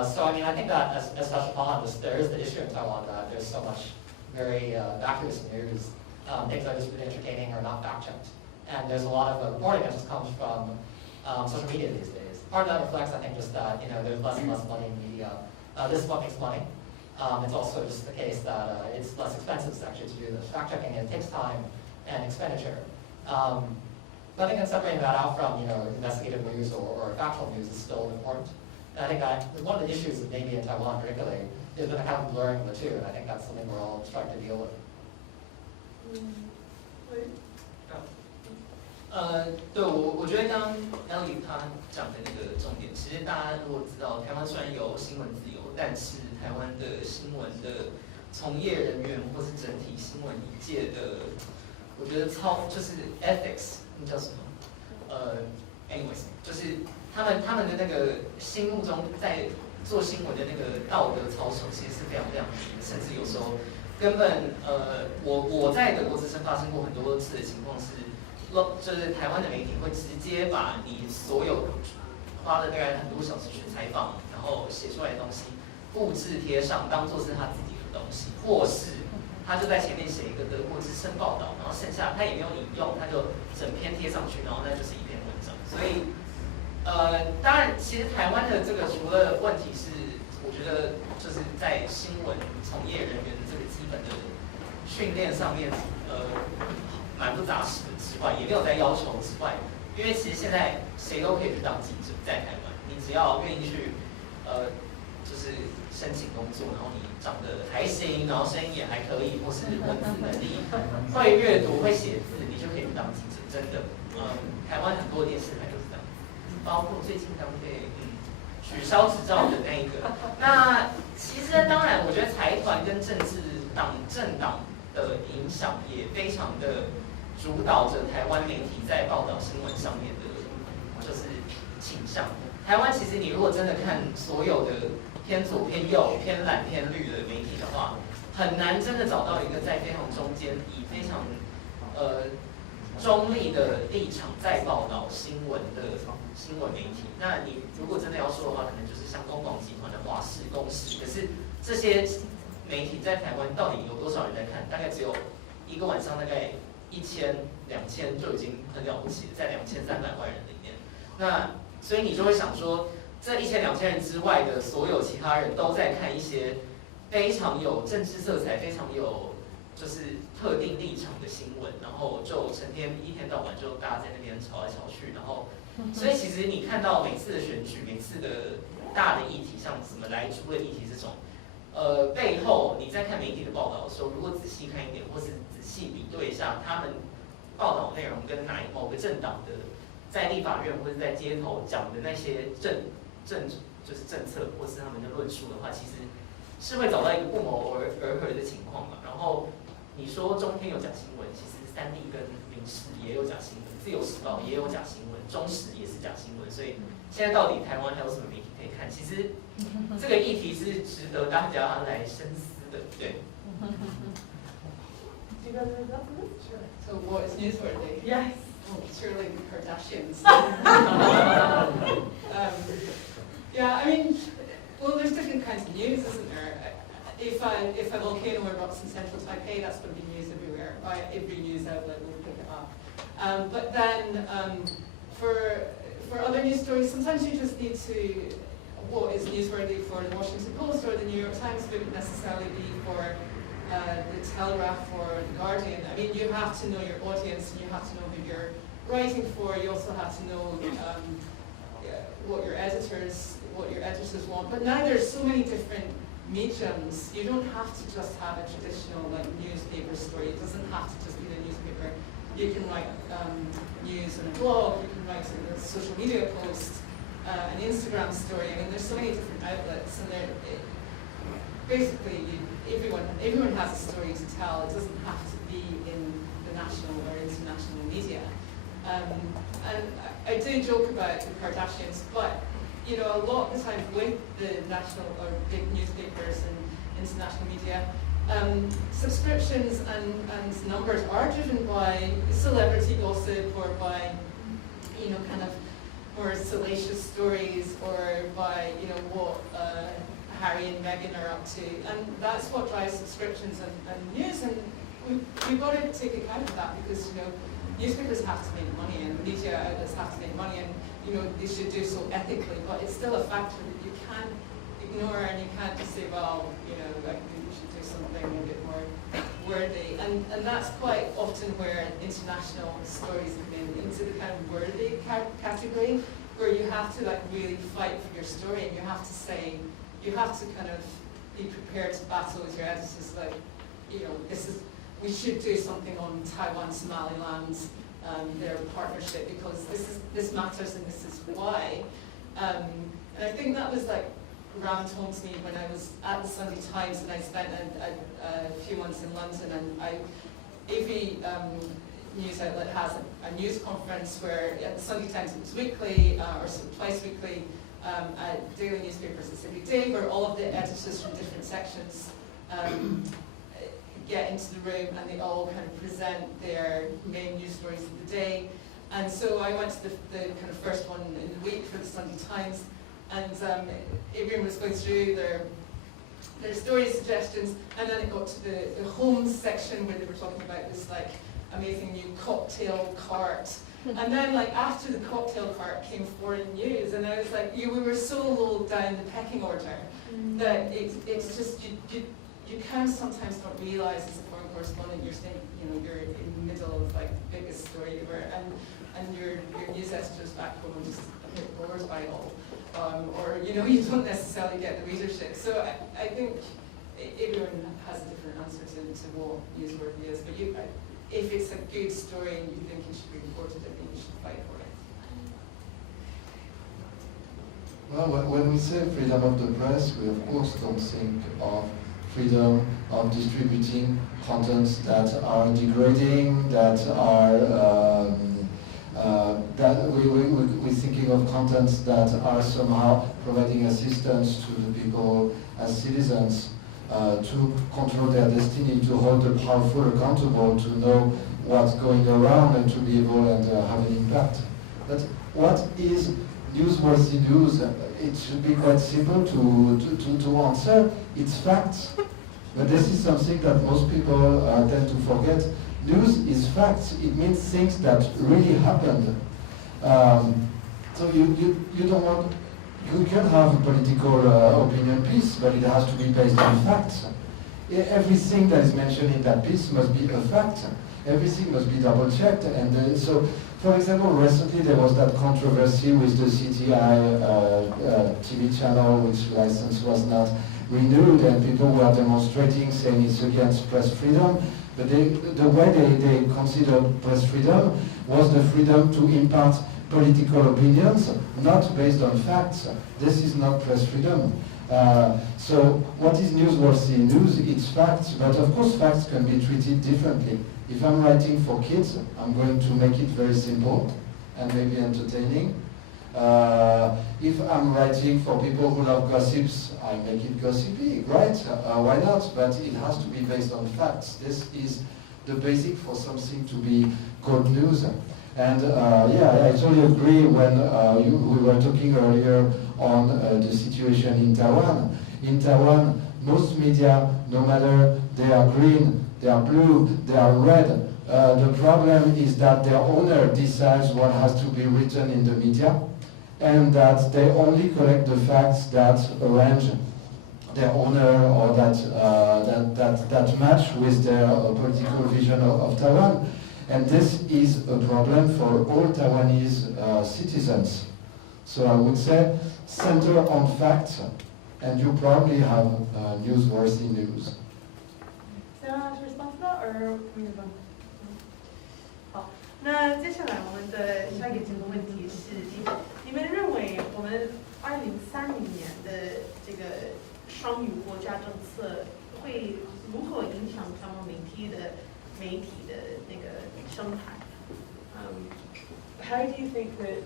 So I mean I think that as touched upon, there is the issue in Taiwan that there's so much very vacuous news, things that are just really entertaining or not fact checked, and there's a lot of reporting that just comes from social media these days. Part of that reflects, I think, just that there's less and less money in media. This is what makes money. It's also just the case that it's less expensive actually to do this. Fact checking, it takes time and expenditure. But I think that separating that out from investigative news or factual news is still important. And I think that one of the issues maybe in Taiwan particularly is been a kind of blurring of the two, and I think that's something we're all starting to deal with. 对我觉得刚刚 Ellie 他讲的那个重点，其实大家如果知道，台湾虽然有新闻自由，但是台湾的新闻的从业人员或是整体新闻一界的，我觉得就是 ethics， 那叫什么？anyways， 就是他们的那个心目中在做新闻的那个道德操守，其实是非常非常低的，甚至有时候根本我在德国之声发生过很多次的情况是。 就是台湾的媒体会直接把你所有花了大概很多小时去采访，然后写出来的东西复制贴上，当做是他自己的东西，或是他就在前面写一个德国之声报道，然后剩下他也没有引用，他就整篇贴上去，然后那就是一篇文章。所以当然，其实台湾的这个除了问题是，我觉得就是在新闻从业人员的这个基本的训练上面，蛮不扎实的之外，也没有在要求之外，因为其实现在谁都可以去当记者，在台湾，你只要愿意去，就是申请工作，然后你长得还行，然后声音也还可以，或是文字能力会阅读、会写字，你就可以去当记者，真的。台湾很多电视台都是这样，包括最近刚被取消执照的那一个。那其实当然，我觉得财团跟政党的影响也非常的主导着台湾媒体在报道新闻上面的，就是倾向。台湾其实你如果真的看所有的偏左、偏右、偏蓝、偏绿的媒体的话，很难真的找到一个在非常中间以非常中立的立场在报道新闻的新闻媒体。那你如果真的要说的话，可能就是像公广集团的华视、公视。可是这些媒体在台湾到底有多少人在看？大概只有一个晚上，大概1000、2000就已经很了不起了，在2300万人里面。那所以你就会想说，这1000、2000人之外的所有其他人都在看一些非常有政治色彩、非常有就是特定立场的新闻，然后就成天一天到晚就大家在那边吵来吵去，然后所以其实你看到每次的选举、每次的大的议题，像什么莱猪的议题这种，背后你在看媒体的报道的时候，如果仔细看一点，或是仔细比对一下他们报道内容跟某个政党的在立法院或者在街头讲的那些就是政策或是他们的论述的话，其实是会找到一个不谋而合的情况嘛。然后你说中天有假新闻，其实3立跟民视也有假新闻，自由时报也有假新闻，中时也是假新闻。所以现在到底台湾还有什么媒体可以看？其实这个议题是值得大家来深思的。对。Do you guys have that for this? Sure. So what is newsworthy? Yes. Oh, surely the Kardashians. Yeah, I mean, well, there's different kinds of news, isn't there? If a volcano erupts in central Taipei, that's going to be news everywhere. Right? Every news outlet will pick it up. But then for other news stories, sometimes you just need to, what is newsworthy for the Washington Post or the New York Times wouldn't necessarily be for the Telegraph or the Guardian. I mean, you have to know your audience and you have to know who you're writing for. You also have to know what your editors want. But now there's so many different mediums. You don't have to just have a traditional like newspaper story. It doesn't have to just be the newspaper. You can write news on a blog. You can write a social media post, an Instagram story. I mean, there's so many different outlets, and basically everyone has a story to tell. It doesn't have to be in the national or international media. And I do joke about the Kardashians, but you know, a lot of the time with the national or big newspapers and international media, subscriptions and numbers are driven by celebrity gossip or by, you know, kind of more salacious stories or by, you know, what Harry and Meghan are up to, and that's what drives subscriptions and news. And we've got to take account of that because, you know, newspapers have to make money and media outlets have to make money, and you know they should do so ethically. But it's still a factor that you can't ignore, and you can't just say, well, you know, like we should do something a bit more worthy. And that's quite often where international stories come into the kind of worthy category, where you have to like really fight for your story, and you have to say. You have to kind of be prepared to battle with your editors, like, you know, we should do something on Taiwan, Somaliland, their partnership, because this matters and this is why. And I think that was like rammed home to me when I was at the Sunday Times and I spent a few months in London, and every news outlet has a news conference where at the Sunday Times it was weekly or twice weekly. Daily newspapers it's every day, where all of the editors from different sections get into the room and they all kind of present their main news stories of the day. And so I went to the kind of first one in the week for the Sunday Times, and everyone was going through their story suggestions, and then it got to the home section where they were talking about this like amazing new cocktail cart And then like after the cocktail part came foreign news, and I was like, we were so low down the pecking order that it's just, you kind of sometimes don't realize as a foreign correspondent, you're saying, you're in the middle of like the biggest story ever, and your news editors back home are just a bit bored by it all. Or you don't necessarily get the readership. So I think everyone has a different answer to what newsworthy is. But if it's a good story and you think it should be reported, I think you should fight for it. Well, when we say freedom of the press, we of course don't think of freedom of distributing contents that are degrading, that are we're thinking of contents that are somehow providing assistance to the people as citizens to control their destiny, to hold the powerful accountable, to know what's going around and to be able and have an impact. But what is newsworthy news? It should be quite simple to answer. It's facts. But this is something that most people tend to forget. News is facts. It means things that really happened. So you don't want, you can have a political opinion piece, but it has to be based on facts. Everything that is mentioned in that piece must be a fact. Everything must be double-checked. And so, for example, recently there was that controversy with the CTI TV channel, which license was not renewed, and people were demonstrating, saying it's against press freedom. But the way they considered press freedom was the freedom to impart political opinions, not based on facts. This is not press freedom. So what is newsworthy news? It's facts, but of course facts can be treated differently. If I'm writing for kids, I'm going to make it very simple and maybe entertaining. If I'm writing for people who love gossips, I make it gossipy, right? Why not? But it has to be based on facts. This is the basic for something to be called news. And yeah, I totally agree when we were talking earlier on the situation in Taiwan. In Taiwan, most media, no matter they are green, they are blue, they are red, the problem is that their owner decides what has to be written in the media, and that they only collect the facts that arrange their owner or that match with their political vision of Taiwan. And this is a problem for all Taiwanese citizens. So I would say center on facts, and you probably have newsworthy news. Sarah to respond to that, or move on? 好，那接下来我们的下一个节目问题是：你们认为我们2030年的这个双语国家政策会如何影响台湾媒体的那个生态？How do you think that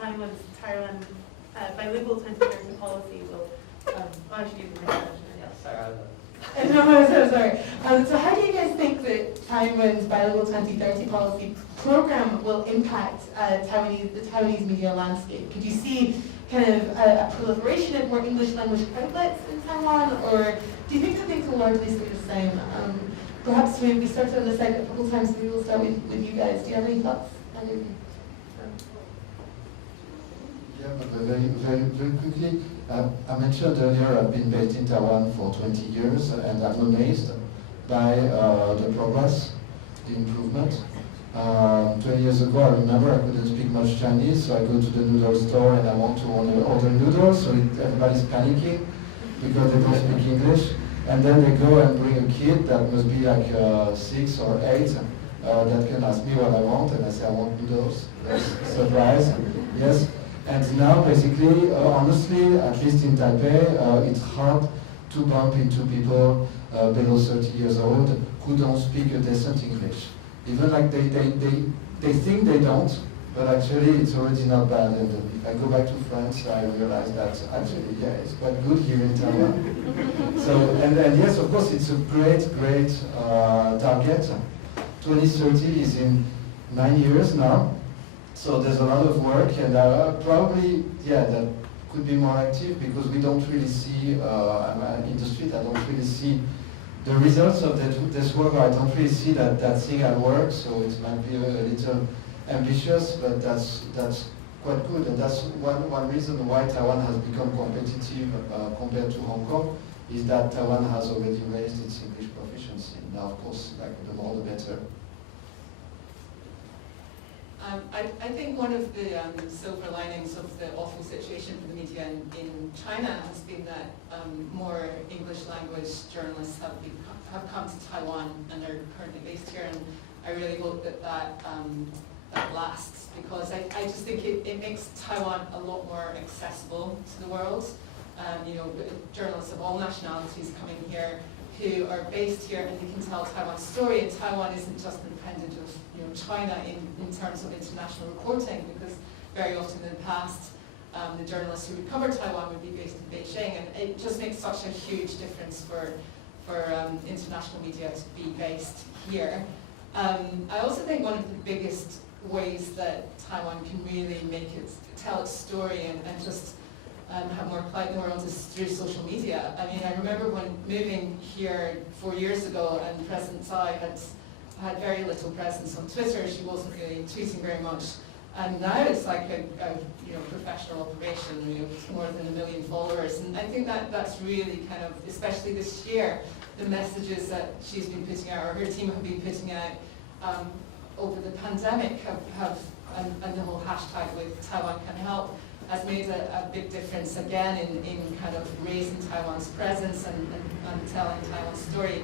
Thailand's bilingual 2030 policy will? Actually, sorry. No, so sorry. So how do you guys think that Taiwan's bilingual 2030 policy program will impact the Taiwanese media landscape? Could you see kind of a proliferation of more English language outlets in Taiwan, or do you think that things will largely stay the same? Perhaps we started on this side a couple times, maybe we'll start with you guys. Do you have any thoughts? Yeah, but very quickly, I mentioned earlier I've been based in Taiwan for 20 years, and I'm amazed by the progress, the improvement. 20 years ago, I remember I couldn't speak much Chinese, so I go to the noodle store and I want to order noodles, so everybody's panicking because they don't speak English. And then they go and bring a kid that must be like 6 or 8 that can ask me what I want, and I say I want noodles. Surprise, yes. And now, basically, honestly, at least in Taipei, it's hard to bump into people below 30 years old who don't speak a decent English. Even like they think they don't, but actually it's already not bad. And if I go back to France, I realize that actually, yeah, it's quite good here in Taiwan. So, and yes, of course, it's a great target. 2030 is in 9 years now. So there's a lot of work, and probably, yeah, that could be more active because we don't really see, I'm an industry that don't really see the results of this work. I don't really see that thing at work, so it might be a little ambitious, but that's quite good, and that's one reason why Taiwan has become competitive compared to Hong Kong, is that Taiwan has already raised its English proficiency. Now, of course, like the more the better. I think one of the silver linings of the awful situation for the media in China has been that more English language journalists have come to Taiwan and are currently based here, and I really hope that that lasts, because I just think it makes Taiwan a lot more accessible to the world. You know, journalists of all nationalities coming here who are based here, and they can tell Taiwan's story, and Taiwan isn't just independent of China in terms of international reporting, because very often in the past the journalists who would cover Taiwan would be based in Beijing, and it just makes such a huge difference for international media to be based here. I also think one of the biggest ways that Taiwan can really tell its story and just have more clout in the world is through social media. I mean, I remember when moving here 4 years ago, and President Tsai had very little presence on Twitter. She wasn't really tweeting very much, and now it's like a professional operation. More than 1 million followers, and I think that's really kind of, especially this year, the messages that she's been putting out, or her team have been putting out over the pandemic, and the whole hashtag with Taiwan Can Help, has made a big difference again in kind of raising Taiwan's presence and telling Taiwan's story.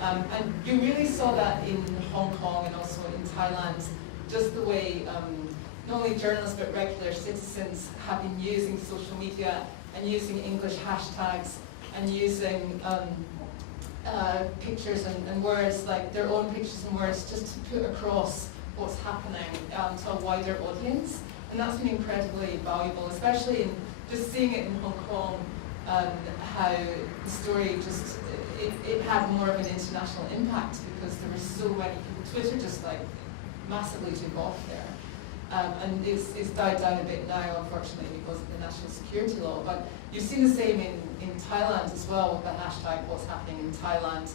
And you really saw that in Hong Kong and also in Thailand, just the way not only journalists but regular citizens have been using social media and using English hashtags and using pictures and words, like their own pictures and words, just to put across what's happening to a wider audience. And that's been incredibly valuable, especially in just seeing it in Hong Kong, how the story just, it had more of an international impact because there were so many people. Twitter just like massively took off there. And it's died down a bit now, unfortunately, because of the national security law. But you've seen the same in Thailand as well, with the hashtag What's Happening in Thailand.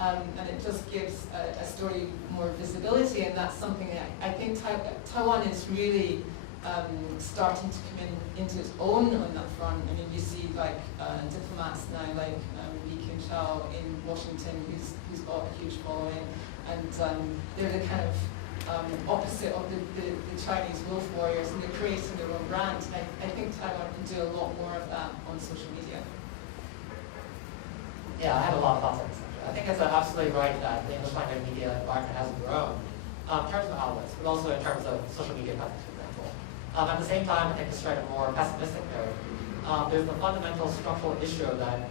And it just gives a story more visibility, and that's something that I think Taiwan is really starting to come into its own on that front. I mean, you see like diplomats now, like Li Qingshan in Washington, who's got a huge following, and they're the kind of opposite of the Chinese wolf warriors, and they're creating their own brand. And I think Taiwan can do a lot more of that on social media. Yeah, I have a lot of thoughts on this. I think it's absolutely right that the English language media environment has grown in terms of outlets, but also in terms of social media coverage, for example. At the same time, I think to strike a more pessimistic note, there's the fundamental structural issue that,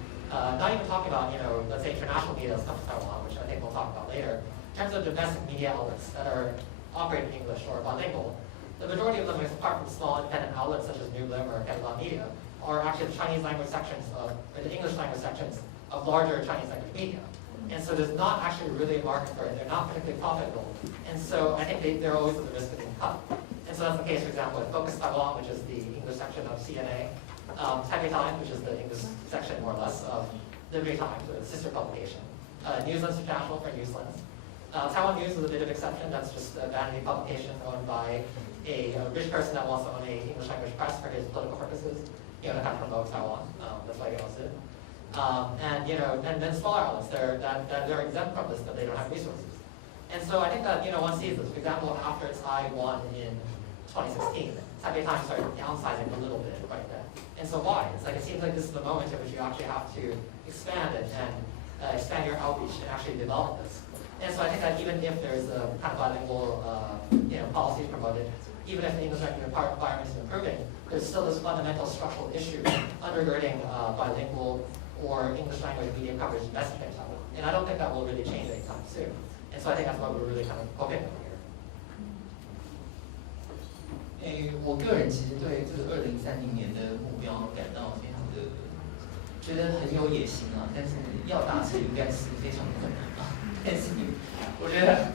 not even talking about, let's say international media that's come to Taiwan, which I think we'll talk about later, in terms of domestic media outlets that are operating in English or bilingual, the majority of them, apart from small independent outlets such as New Lim or Canada Media, are actually the Chinese language sections or the English language sections of larger Chinese language media. And so there's not actually really a market for it. They're not particularly profitable. And so I think they're always at the risk of being cut. And so that's the case, for example, with Focus Taiwan, which is the English section of CNA, Taipei Times, which is the English section, more or less, of Liberty Times, the sister publication, Newslands International for Newslands. Taiwan News is a bit of exception. That's just a vanity publication owned by a rich person that wants to own an English language press for his political purposes, to kind of promote Taiwan. That's why he owns it. And then smaller outlets they're exempt from this, but they don't have resources. And so I think that one sees this. For example, after Tsai won in 2016, Taipei Times started downsizing a little bit right then. And so why? It's like it seems like this is the moment in which you actually have to expand it and expand your outreach and actually develop this. And so I think that even if there's a kind of bilingual policies promoted, even if the English language environment is improving, there's still this fundamental structural issue undergirding bilingual or English language media coverage messaging. And I don't think that will really change anytime soon. And so I think that's what we're really kind of hoping for here. 我个人其实对这个2030年的目标感到非常的觉得很有野心啊，但是要达成应该是非常困难啊。但是我觉得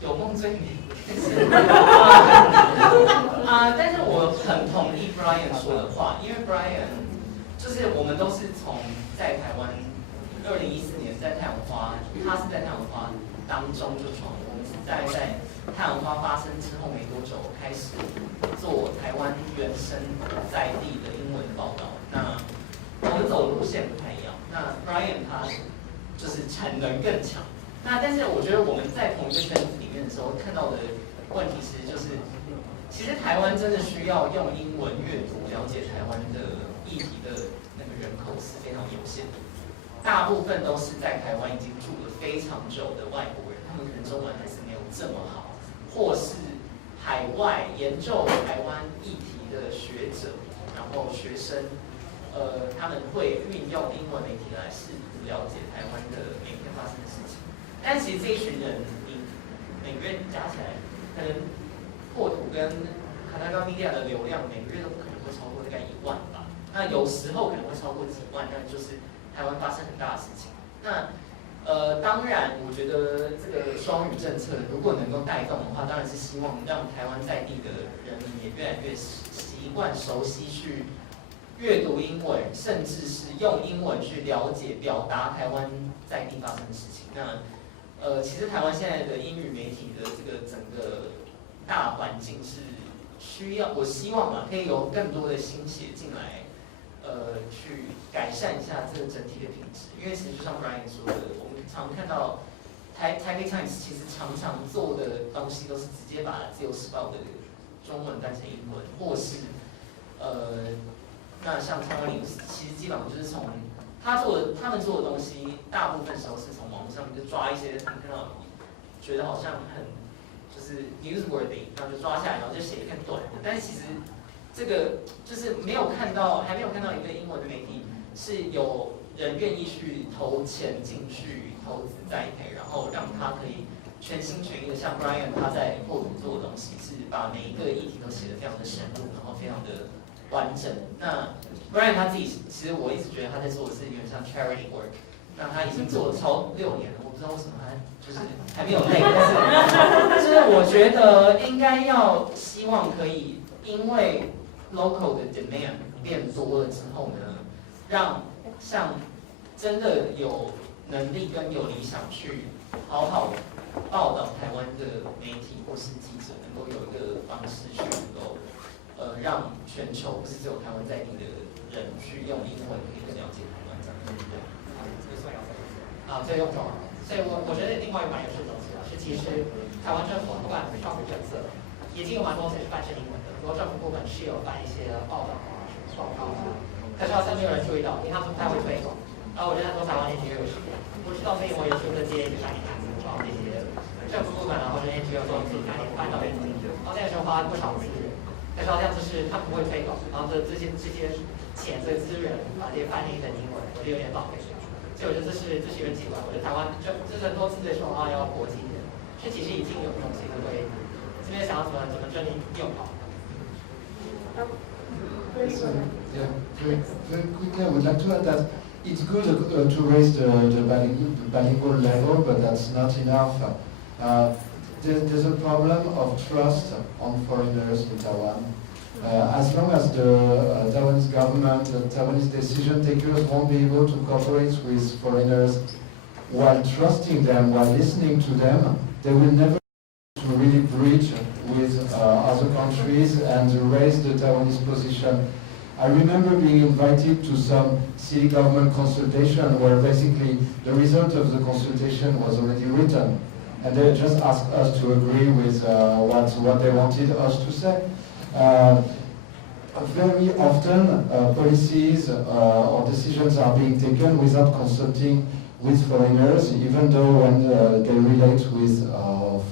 有梦最美。但是我很同意 Brian 说的话，因为 Brian 就是我们都是从在台湾2014年在太阳花，他是在太阳花当中就闯，我们是在太阳花发生之后没多久，开始做台湾原生在地的英文报道。那我们走的路线不太一样。那 Brian 他就是产能更强。那但是我觉得我们在同一个圈子里面的时候，看到的问题是，就是其实台湾真的需要用英文阅读了解台湾的议题的那个人口是非常有限的。大部分都是在台湾已经住了非常久的外国人，他们可能中文还是没有这么好，或是海外研究台湾议题的学者，然后学生，他们会运用英文媒体来试图了解台湾的每天发生的事情。但其实这一群人，你每个月加起来，可能破土跟卡塔高米利亚的流量每个月都不可能会超过大概1万吧。那有时候可能会超过几万，但就是台湾发生很大的事情。那当然，我觉得这个双语政策如果能够带动的话，当然是希望让台湾在地的人民也越来越习惯熟悉去阅读英文，甚至是用英文去了解、表达台湾在地发生的事情。那其实台湾现在的英语媒体的这个整个大环境是需要，我希望可以有更多的心血进来，去改善一下这个整体的品质。因为其实就像 Brian 说的，我们常看到Taipei Times 其实常常做的东西都是直接把《自由时报》的中文翻成英文，或是那像台湾领事，其实基本上就是从他们做的东西，大部分时候是从网络上面就抓一些他们看到觉得好像很就是 newsworthy， 然后就抓下来，然后就写一篇短的。但是其实这个就是还没有看到一个英文的媒体是有人愿意去投钱进去投资栽培，然后让他可以全心全意的像 Brian 他在破土做的东西，是把每一个议题都写得非常的深入，然后非常的完整。那 Brian 他自己，其实我一直觉得他在做的是有点像 charity work。那他已经做了超6年了，我不知道为什么他就是还没有累，但是就是我觉得应该要希望可以因为 local 的 demand 变多了之后呢，让像真的有能力跟有理想去好好报道台湾的媒体或是记者，能够有一个方式去能够让全球不是只有台湾在地的人去用英文可以更了解台湾这样。所以用中文。所以我觉得另外一个蛮有趣的东西是其实台湾政府不管双语政策，已经有蛮多东西是翻成英文的，很多政府部门是有办一些报道啊、报告啊，可是好像没有人注意到，因为他们不太会推广。然后我觉得很多台湾 NGO 也是，不知道所以我也是会接一个商业案子，找这些政府部门啊或者 NGO 做自己翻到英文，然后那个时候花不少资源，可是好像就是他们不会推广，然后这些钱这资源把这些翻译成英文，我觉得有点浪费。所以我觉得这是一个机会，我觉得台湾就是很多次的说要国际一点，是其实已经有这种机会，这边想要怎么真的用好。Yeah, very quickly, I would like to add that it's good to raise the bilingual level, but that's not enough. There's a problem of trust on foreigners in Taiwan. As long as the Taiwanese government, the Taiwanese decision takers won't be able to cooperate with foreigners while trusting them, while listening to them, they will never to really bridge with other countries and raise the Taiwanese position. I remember being invited to some city government consultation where basically the result of the consultation was already written, and they just asked us to agree with what they wanted us to say. Very often policies or decisions are being taken without consulting with foreigners, even though when they relate with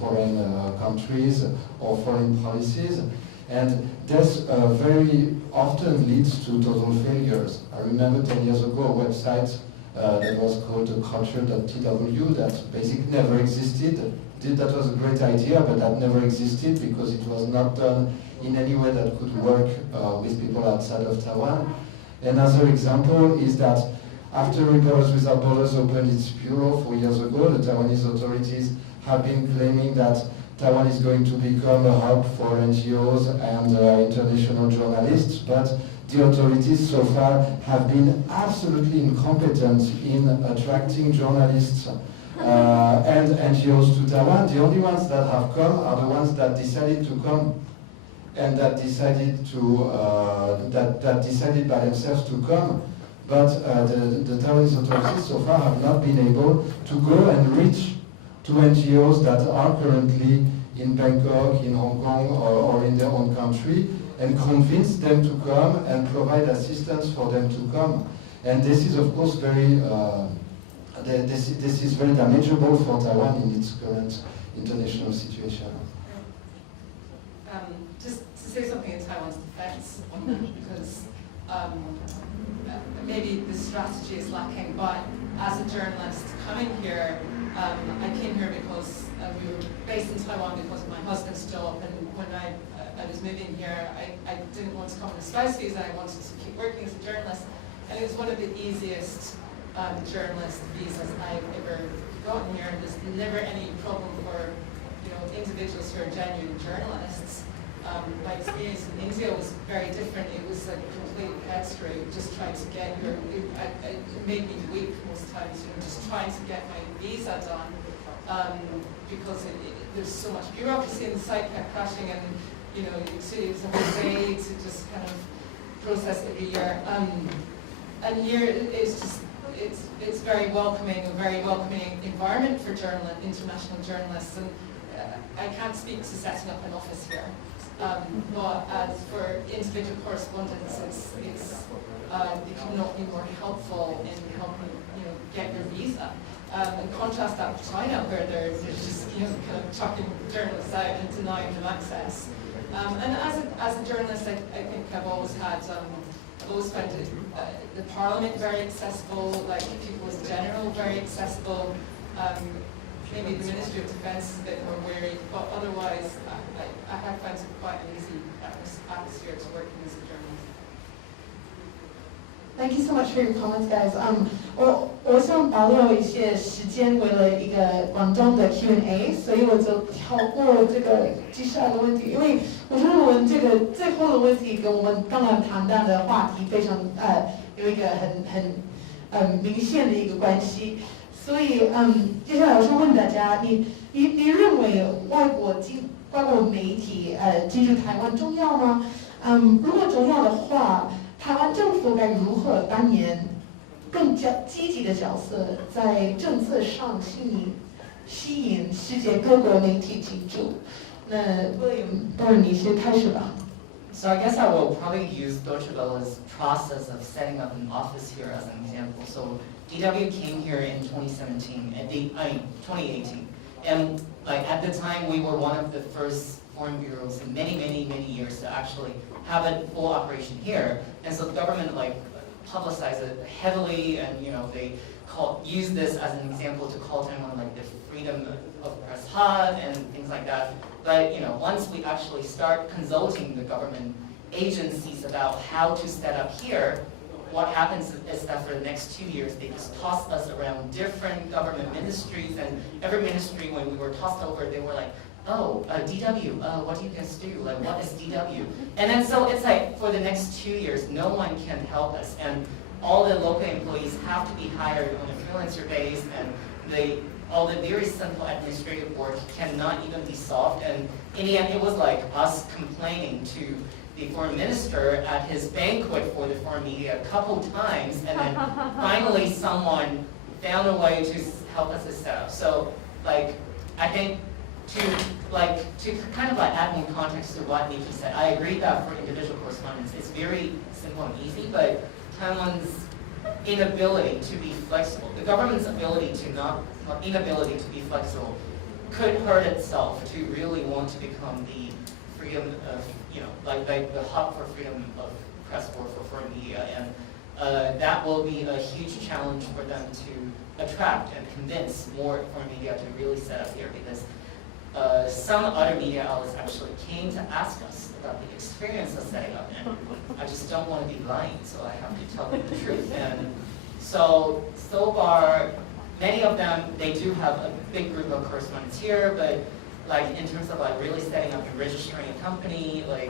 foreign countries or foreign policies. And this very often leads to total failures. I remember 10 years ago a website that was called culture.tw that basically never existed. That was a great idea, but that never existed because it was not done in any way that could work with people outside of Taiwan. Another example is that after Reporters Without Borders opened its bureau 4 years ago, the Taiwanese authorities have been claiming that Taiwan is going to become a hub for NGOs and international journalists, but the authorities so far have been absolutely incompetent in attracting journalists and NGOs to Taiwan. The only ones that have come are the ones that decided to come and that decided to that decided by themselves to come. But the Taiwanese authorities so far have not been able to go and reach to NGOs that are currently in Bangkok, in Hong Kong, or in their own country, and convince them to come and provide assistance for them to come. And this is, of course, very this is very damageable for Taiwan in its current international situation. Just to say something in Taiwan's defense on that, because maybe the strategy is lacking, but as a journalist coming here, I came here because we were based in Taiwan because of my husband's job, and when I was moving here, I didn't want to come on a spouse visa, I wanted to keep working as a journalist, and it was one of the easiest journalist visas I've ever gotten here, and there's never any problem for individuals who are genuine journalists. My experience in India was very different. It was like a complete head scrape, just trying to get it made me weak most times, just trying to get my visa done, because there's so much bureaucracy and the site kept crashing, and it was a whole day to just kind of process every year. And here it's just, it's very welcoming, a very welcoming environment for international journalists, and I can't speak to setting up an office here. But as for individual correspondence, it cannot be more helpful in helping get your visa. And contrast that with China, where they're just kind of chucking journalists out and denying them access. And as a journalist, I think I've always found the Parliament very accessible, like people in general very accessible. Maybe the Ministry of Defence is a bit more wary, but otherwise, I have found it quite an easy atmosphere to working as a journalist. Thank you so much for your comments, guys. 我想保留一些时间，为了一个广东的 Q&A， 所以我就跳过这个接下来的问题，因为我觉得我们这个最后的问题跟我们刚刚谈到的话题非常有一个很明显的一个关系。所以接下来我想问大家，你认为外国媒体进入台湾重要吗？如果重要的话，台湾政府该如何扮演更加积极的角色，在政策上吸引世界各国媒体进驻？那 William， 当然你先开始吧。So I guess I will probably use Deutsche Welle's process of setting up an office here as an example. So DW came here in 2018, and at the time we were one of the first foreign bureaus in many years to actually have a full operation here. And so the government publicized it heavily, and they use this as an example to call Taiwan the freedom of press hub and things like that. But once we actually start consulting the government agencies about how to set up here, what happens is that for the next 2 years, they just toss us around different government ministries, and every ministry, when we were tossed over, they were like, oh, DW, what do you guys do? What is DW? And then so it's for the next 2 years, no one can help us, and all the local employees have to be hired on a freelancer base, and all the very simple administrative work cannot even be solved, and in the end, it was us complaining to the foreign minister at his banquet for the foreign media a couple times, and then finally someone found a way to help us set up. So, I think to kind of add more context to what Nikki said, I agree that for individual correspondence, it's very simple and easy, but Taiwan's inability to be flexible, the government's inability to be flexible could hurt itself to really want to become the freedom of, the hub for freedom of press for foreign media. And that will be a huge challenge for them to attract and convince more foreign media to really set up here, because some other media outlets actually came to ask us about the experience of setting up, and I just don't want to be lying, so I have to tell them the truth. And so far, many of them, they do have a big group of correspondents here, but in terms of really setting up and registering a company, I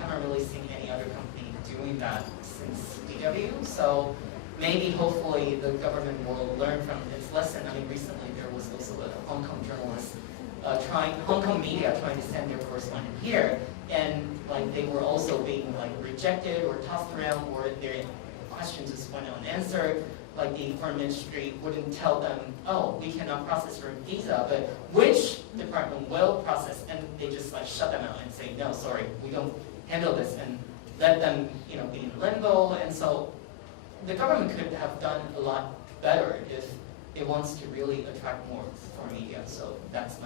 haven't really seen any other company doing that since DW. So maybe hopefully the government will learn from its lesson. I mean, recently there was also a Hong Kong journalist Hong Kong media trying to send their correspondent here, and like they were also being like rejected or tossed around, or their questions just went unanswered. Like the foreign ministry wouldn't tell them, oh, we cannot process your visa, but which department will process, and they just like shut them out and say, no, sorry, we don't handle this, and let them, you know, be in limbo. And so the government could have done a lot better if it wants to really attract more foreign media. So that's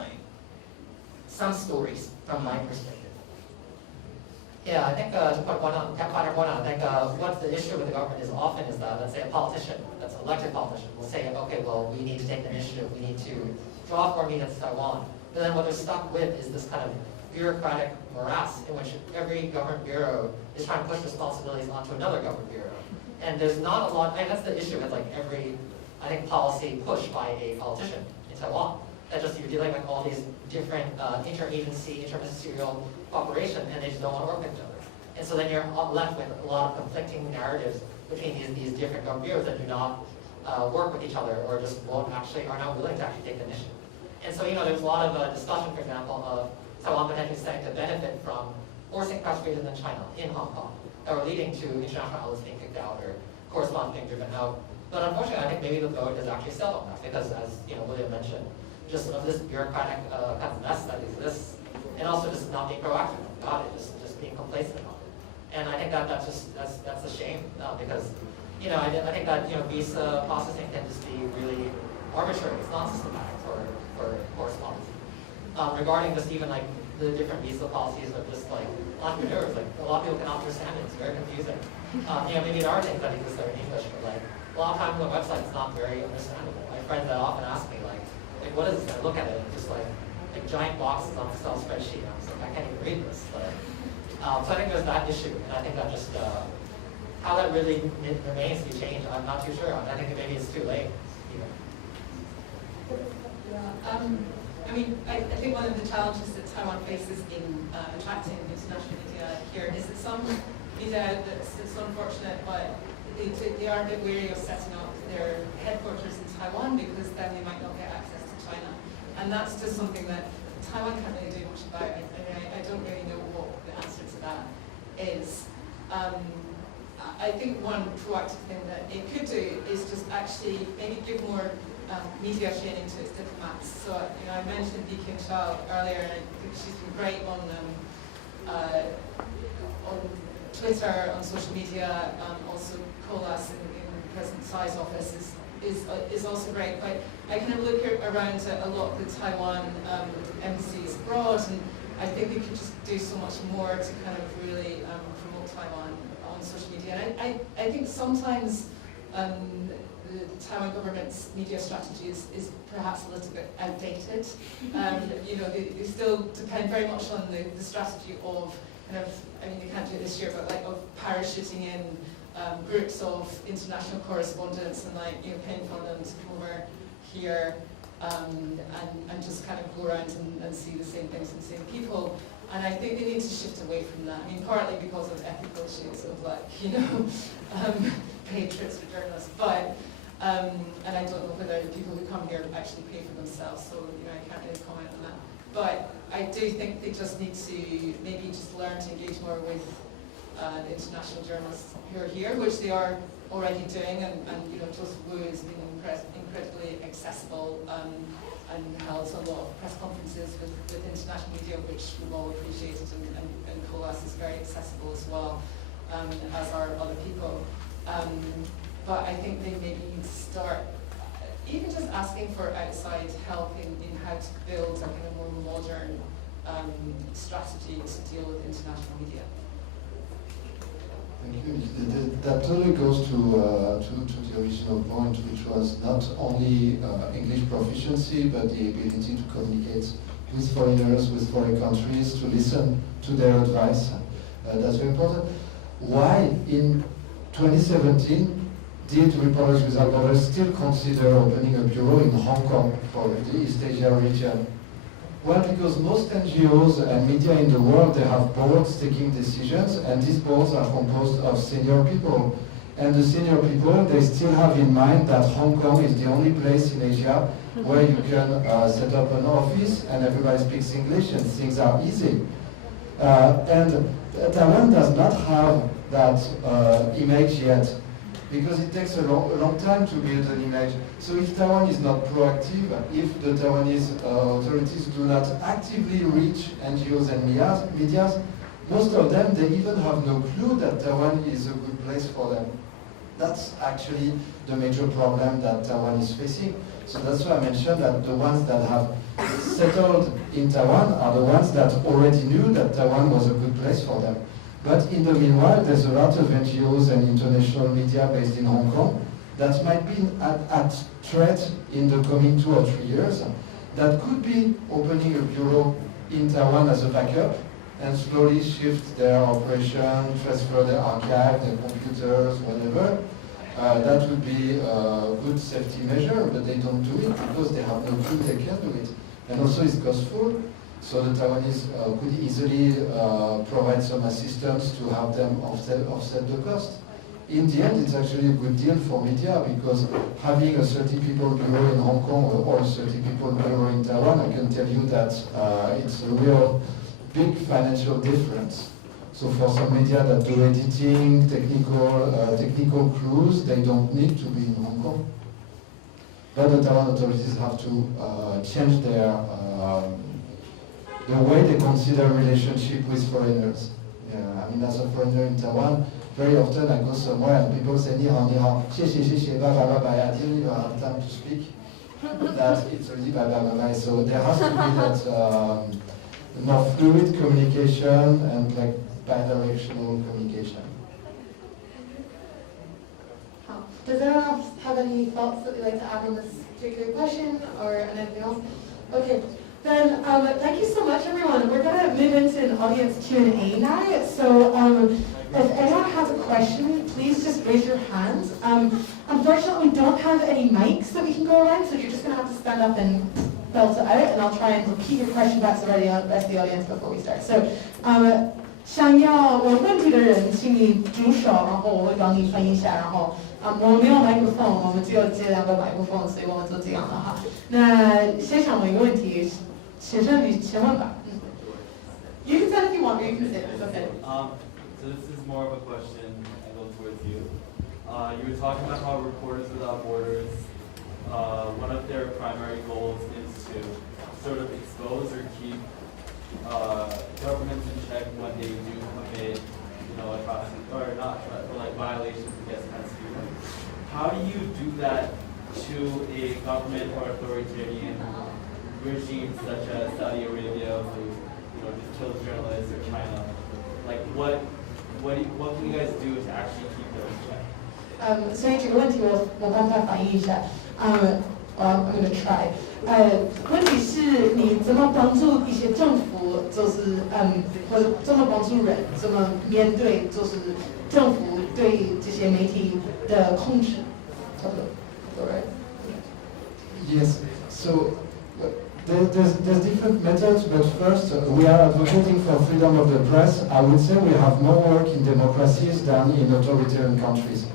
some stories from my perspective. Yeah, I think to put one on, I think what's the issue with the government is often is that, let's say a politician, that's an elected politician, will say, okay, well, we need to take the initiative, we need to draw foreign media to Taiwan. But then what they're stuck with is this kind of bureaucratic morass in which every government bureau is trying to push responsibilities onto another government bureau. And there's not a lot, I mean, that's the issue with like every, I think, policy pushed by a politician in Taiwan. That just you're dealing with all these different interagency, interministerial cooperation, and they just don't want to work with each other. And so then you're left with a lot of conflicting narratives between these different government bureaus that do not work with each other, or just are not willing to actually take the initiative. And so, you know, there's a lot of discussion, for example, of Taiwan potentially starting to benefit from forcing press freedom in China, in Hong Kong, that were leading to international outlets being kicked out or correspondents being driven out. But unfortunately, I think maybe the vote is actually settled on that, because as you know, William mentioned, just of this bureaucratic kind of mess that exists, and also just not being proactive about it, just being complacent about it. And I think that's a shame, because you know, I think that, you know, visa processing can just be really arbitrary. It's not systematic for correspondence. Regarding just even like the different visa policies of just like entrepreneurs, like a lot of people cannot understand it. It's very confusing. You know, maybe there are things that exist that are in English, but like a lot of times the website is not very understandable. I have friends that often ask me like what is this? And I look at it and just like giant boxes on Excel spreadsheet. And I was like, I can't even read this. But, so I think there's that issue, and I think that just how that really remains to be changed, I'm not too sure. I think maybe it's too late. Even. Yeah. I mean, I think one of the challenges that Taiwan faces in attracting international media here is that some media it's unfortunate, but they are a bit wary of setting up their headquarters in Taiwan, because then they might not get access to China. And that's just something that Taiwan can't really do much about. I don't really know what the answer to that is. I think one proactive thing that it could do is just actually maybe give more media training to its diplomats. So you know, I mentioned Li Qingshao earlier, and I think she's been great on Twitter, on social media, also Colas in President Tsai's office is also great. But I kind of look around at a lot of the Taiwan embassies abroad, and I think we could just do so much more to kind of really promote Taiwan on social media. And I think sometimes the Taiwan government's media strategy is perhaps a little bit outdated. You know, they still depend very much on the strategy of kind of, I mean, they can't do it this year, but like of parachuting in groups of international correspondents and like, you know, paying for them to come over here and just kind of go around and see the same things and the same people. And I think they need to shift away from that. I mean, partly because of ethical issues of like, you know, paid trips for journalists, but and I don't know whether the people who come here actually pay for themselves, so you know, I can't really comment on that. But I do think they just need to maybe just learn to engage more with the international journalists who are here, which they are already doing, and you know, Joseph Wu has been incredibly accessible and held a lot of press conferences with international media, which we've all appreciated, and Colas is very accessible as well, as are other people. But I think they maybe need to start even just asking for outside help in how to build a kind of more modern strategy to deal with international media. Thank you. That totally goes to the original point, which was not only English proficiency, but the ability to communicate with foreigners, with foreign countries, to listen to their advice. That's very important. Why in 2017 did Reporters Without Borders still consider opening a bureau in Hong Kong for the East Asia region? Well, because most NGOs and media in the world, they have boards taking decisions, and these boards are composed of senior people. And the senior people, they still have in mind that Hong Kong is the only place in Asia where you can set up an office and everybody speaks English and things are easy. And Taiwan does not have that image yet, because it takes a long time to build an image. So if Taiwan is not proactive, if the Taiwanese authorities do not actively reach NGOs and medias, most of them, they even have no clue that Taiwan is a good place for them. That's actually the major problem that Taiwan is facing. So that's why I mentioned that the ones that have settled in Taiwan are the ones that already knew that Taiwan was a good place for them. But in the meanwhile, there's a lot of NGOs and international media based in Hong Kong that might be at threat in the coming 2 or 3 years, that could be opening a bureau in Taiwan as a backup and slowly shift their operation, transfer their archive, their computers, whatever. That would be a good safety measure, but they don't do it because they have no clue they can do it. And also it's costful, so the Taiwanese could easily provide some assistance to help them offset the cost. In the end, it's actually a good deal for media, because having a 30 people bureau in Hong Kong or 30 people bureau in Taiwan, I can tell you that it's a real big financial difference. So for some media that do editing, technical crews, they don't need to be in Hong Kong. But the Taiwan authorities have to change their the way they consider relationship with foreigners. Yeah, I mean, as a foreigner in Taiwan, very often I go somewhere and people say, ni hao, 谢谢, bye, bye, bye, bye. I didn't even have time to speak. That it's already bye, bye, bye, bye. So there has to be that more fluid communication and like bi-directional communication. Does anyone else have any thoughts that they'd like to add on this particular question or anything else? Okay, then thank you so much, everyone. We're going to move into an audience Q&A now. So if anyone has a question, please just raise your hands. Unfortunately, we don't have any mics that we can go around, so you're just going to have to stand up and belt it out, and I'll try and repeat your question back to the rest of the audience before we start. So, 想要问问题的人，请你举手，然后我会帮你翻译一下。然后，我们没有麦克风，我们只有这2个麦克风，所以我们就这样的哈。那现场有一个问题，先生你先问吧。You can say if you want, or you can sit. It's okay. So this is more of a question angled towards you. You were talking about how Reporters Without Borders, one of their primary goals is to sort of expose or keep governments in check when they do commit, atrocities or not, or like violations against mass freedom. How do you do that to a government or authoritarian regime such as Saudi Arabia, who just kills journalists, or China? Like what can you guys do to actually keep them in check? 所以这个问题我帮他反映一下。I'm going to try. 问题是你怎么帮助一些政府，就是或者怎么帮助人，怎么面对就是政府对这些媒体的控制，差不多 ，right? Yes. So there's different methods, but first we are advocating for freedom of the press. I would say we have more work in democracies than in authoritarian countries,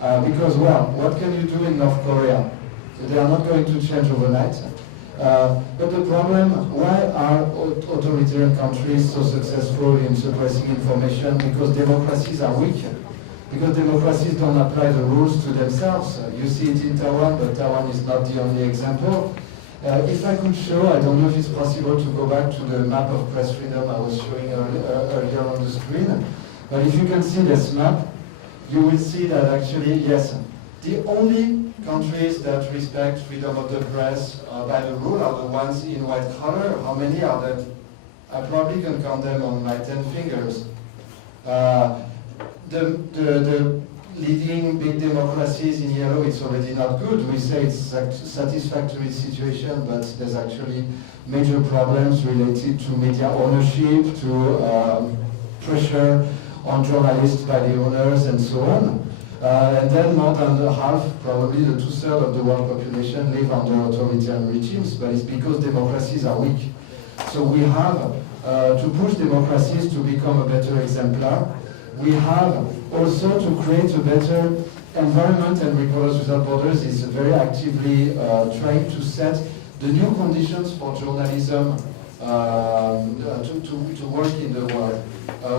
because what can you do in North Korea? They are not going to change overnight. But the problem, why are authoritarian countries so successful in suppressing information? Because democracies are weak. Because democracies don't apply the rules to themselves. You see it in Taiwan, but Taiwan is not the only example. If I could show, I don't know if it's possible to go back to the map of press freedom I was showing earlier on the screen. But if you can see this map, you will see that actually, yes, the only countries that respect freedom of the press by the rule are the ones in white color. How many are there? I probably can count them on my 10 fingers. The leading big democracies in yellow, it's already not good. We say it's a satisfactory situation, but there's actually major problems related to media ownership, to pressure on journalists by the owners and so on. And then more than half, probably the 2/3 of the world population live under authoritarian regimes, but it's because democracies are weak. So we have to push democracies to become a better exemplar. we have also to create a better environment, and Reporters Without Borders is very actively trying to set the new conditions for journalism to work in the world.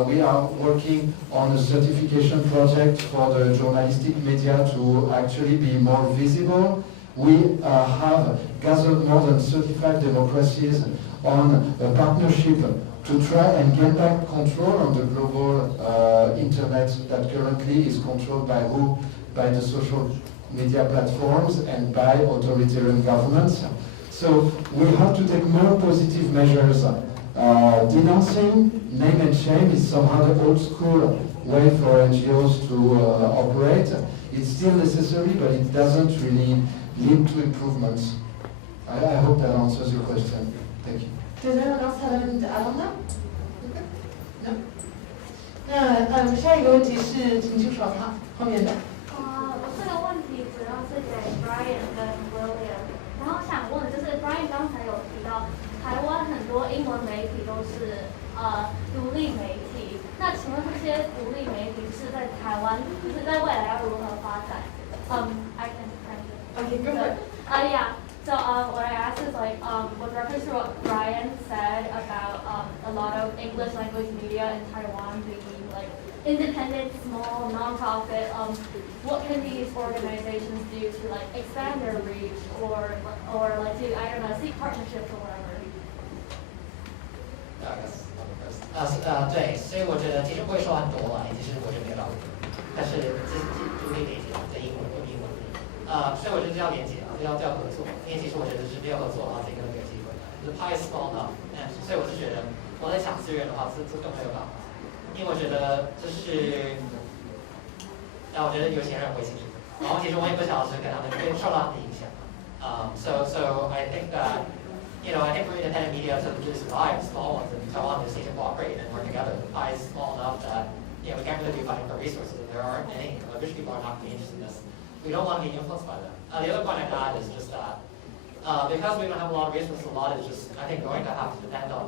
We are working on a certification project for the journalistic media to actually be more visible. We have gathered more than 35 democracies on a partnership to try and get back control on the global internet that currently is controlled by who? By the social media platforms and by authoritarian governments. So we have to take more positive measures. Denouncing, name and shame is somehow the old school way for NGOs to operate. It's still necessary, but it doesn't really lead to improvements. I hope that answers your question. Thank you. Does anyone else have anything to add on that? No? 那下一个问题是请举手哈，后面的。我这个问题主要是给 Brian 跟 William， 然后想问就是 Brian 刚才有提到，台湾很多英文媒体都是独立媒体，那请问这些独立媒体是在台湾，就是在未来要如何发展？I can Okay, go for it. Yeah. So what I asked is like with reference to what Brian said about a lot of English language media in Taiwan being like independent, small, non-profit. What can these organizations do to like expand their reach or like to I don't know seek partnerships or whatever? 对，所以我觉得其实不会说很多其实我觉得没有道理，但是独立媒体在英文用英文，所以我觉得要连接要合作，因为其实我觉得是没有合作这个没有机会。The pie is small enough，所以我是觉得我在抢资源的话，这更没有办法，因为我觉得这是，我觉得有钱人会清楚，然后其实我也不晓得是跟他们会受到他们的影响。So I think that. I think for independent media to survive, small ones in Taiwan just need to cooperate and work together. The pie is small enough that we can't really be fighting for resources, and there aren't any. Rich people are not going to be interested in this. We don't want to be influenced by them. The other point I'd add is just that because we don't have a lot of resources, a lot is just I think going to have to depend on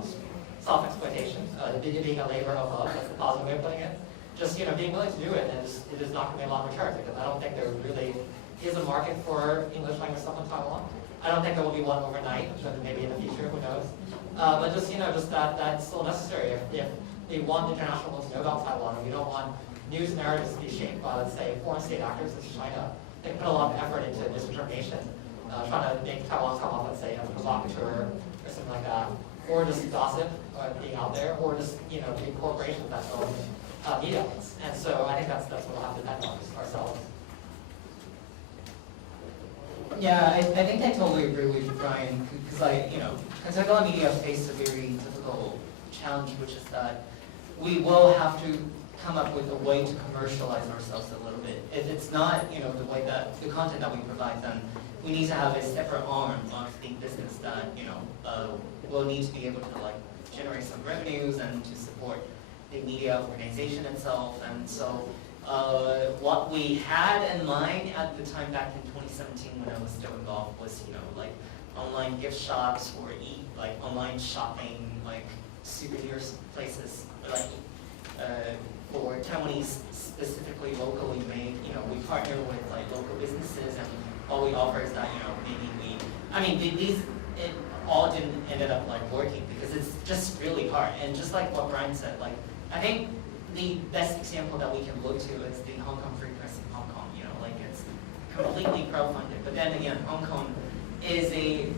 self-exploitation, being a labor of that's the positive way of putting it. Just being willing to do it, and it is not going to be a long return because I don't think there really is a market for English language stuff in Taiwan. I don't think there will be one overnight, but maybe in the future, who knows? But just that's still necessary if we want international to know about Taiwan, and we don't want news narratives to be shaped by, let's say, foreign state actors such as China. They put a lot of effort into misinformation, trying to make Taiwan come off, let's say, as a provocateur or something like that, or just gossip being out there, or just big corporations that own media outlets. And so I think that's what we'll have to depend on ourselves. Yeah, I think I totally agree with you, Brian, because Tagalog media face a very difficult challenge, which is that we will have to come up with a way to commercialize ourselves a little bit. If it's not, the way that the content that we provide, then we need to have a separate arm of the business that, will need to be able to generate some revenues and to support the media organization itself. And so what we had in mind at the time back in 2017 when I was still involved was, online gift shops or online shopping, souvenir places, for Taiwanese specifically locally made. We partner with local businesses, and all we offer is that it all didn't ended up working because it's just really hard. And just like what Brian said, I think the best example that we can look to is the Hong Kong Free Press in Hong Kong. It's completely crowdfunded, but then again, Hong Kong is a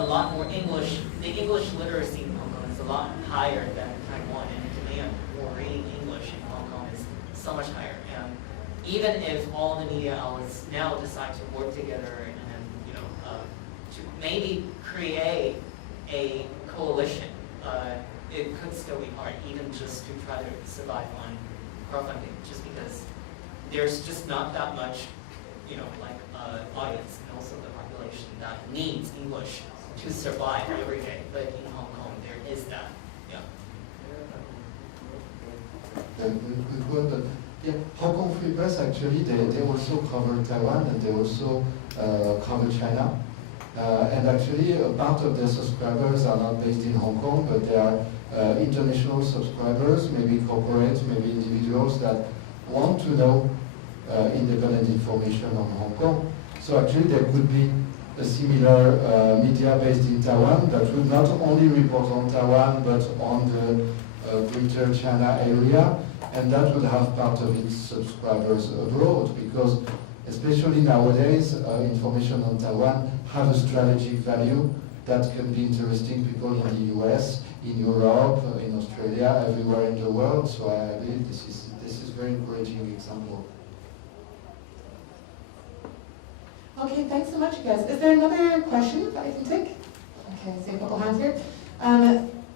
lot more English. The English literacy in Hong Kong is a lot higher than Taiwan, and the demand for reading English in Hong Kong is so much higher. And even if all the media outlets now decide to work together and to maybe create a coalition, it could still be hard, even just to try to survive on crowdfunding, just because there's just not that much, audience and also the population that needs English to survive every day. But in Hong Kong, there is that. Yeah. Hong Kong Free Press actually they also cover Taiwan, and they also cover China. And actually, part of their subscribers are not based in Hong Kong, but they are international subscribers, maybe corporates, maybe individuals that want to know independent information on Hong Kong. So actually there could be a similar media based in Taiwan that would not only report on Taiwan but on the Greater China area, and that would have part of its subscribers abroad, because especially nowadays information on Taiwan have a strategic value that can be interesting people in the US, in Europe, in Australia, everywhere in the world. So I believe this is very encouraging example. Okay, thanks so much, guys. Is there another question that I can take? Okay, I see a couple hands here.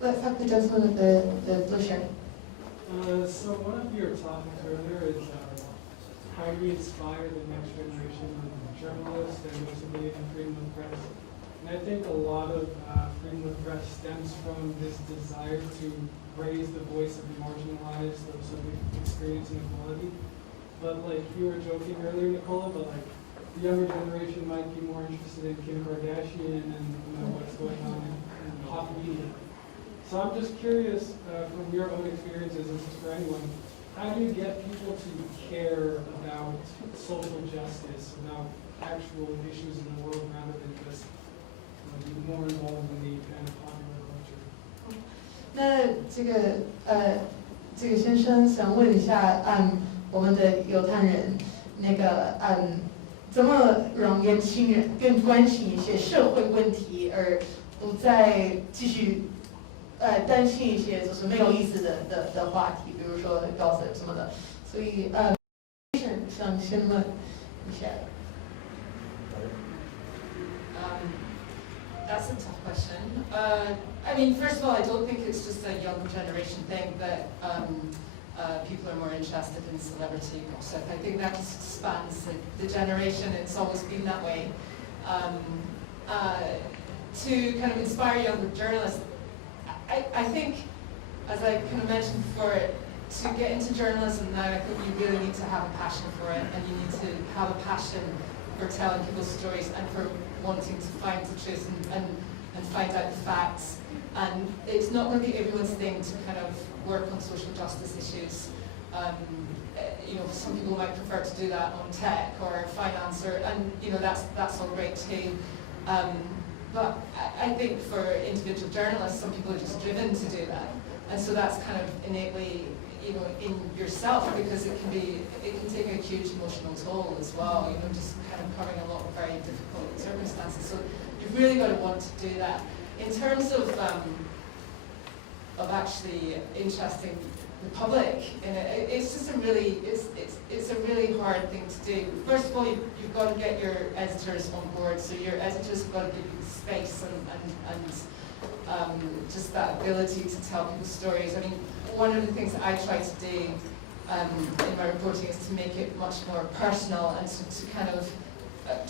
Let's have the gentleman with the blue shirt. So one of your topics earlier is how do we inspire the next generation of journalists and those who believe in freedom of press. And I think a lot of freedom of press stems from this desire to raise the voice of the marginalized, those who experience inequality. But like you were joking earlier, Nicola, but like the younger generation might be more interested in Kim Kardashian and what's going on in pop media. So I'm just curious, from your own experiences, this is for anyone, how do you get people to care about social justice, about actual issues in the world rather than just be more involved in the kind of popular culture? 那这个先生想问一下，我们的犹太人，怎么让年轻人更关心一些社会问题，而不再继续担心一些就是没有意思的话题，比如说gossip什么的。所以想先问一下。That's a tough question. I mean, first of all, I don't think it's just a younger generation thing that people are more interested in celebrity gossip. I think that just spans the generation. It's always been that way. To kind of inspire younger journalists, I think, as I kind of mentioned before, to get into journalism now, I think you really need to have a passion for it, and you need to have a passion for telling people's stories and for wanting to find the truth and find out the facts. And it's not going to be everyone's thing to kind of work on social justice issues. Some people might prefer to do that on tech or finance, and that's all great too. But I think for individual journalists, some people are just driven to do that, and so that's kind of innately, in yourself, because it can take a huge emotional toll as well. Just kind of covering a lot of very difficult circumstances. So you've really got to want to do that. In terms of actually interesting the public, and it's just a really hard thing to do. First of all, you've got to get your editors on board. So your editors have got to give you the space and just that ability to tell people's stories. I mean, one of the things that I try to do in my reporting is to make it much more personal, and to kind of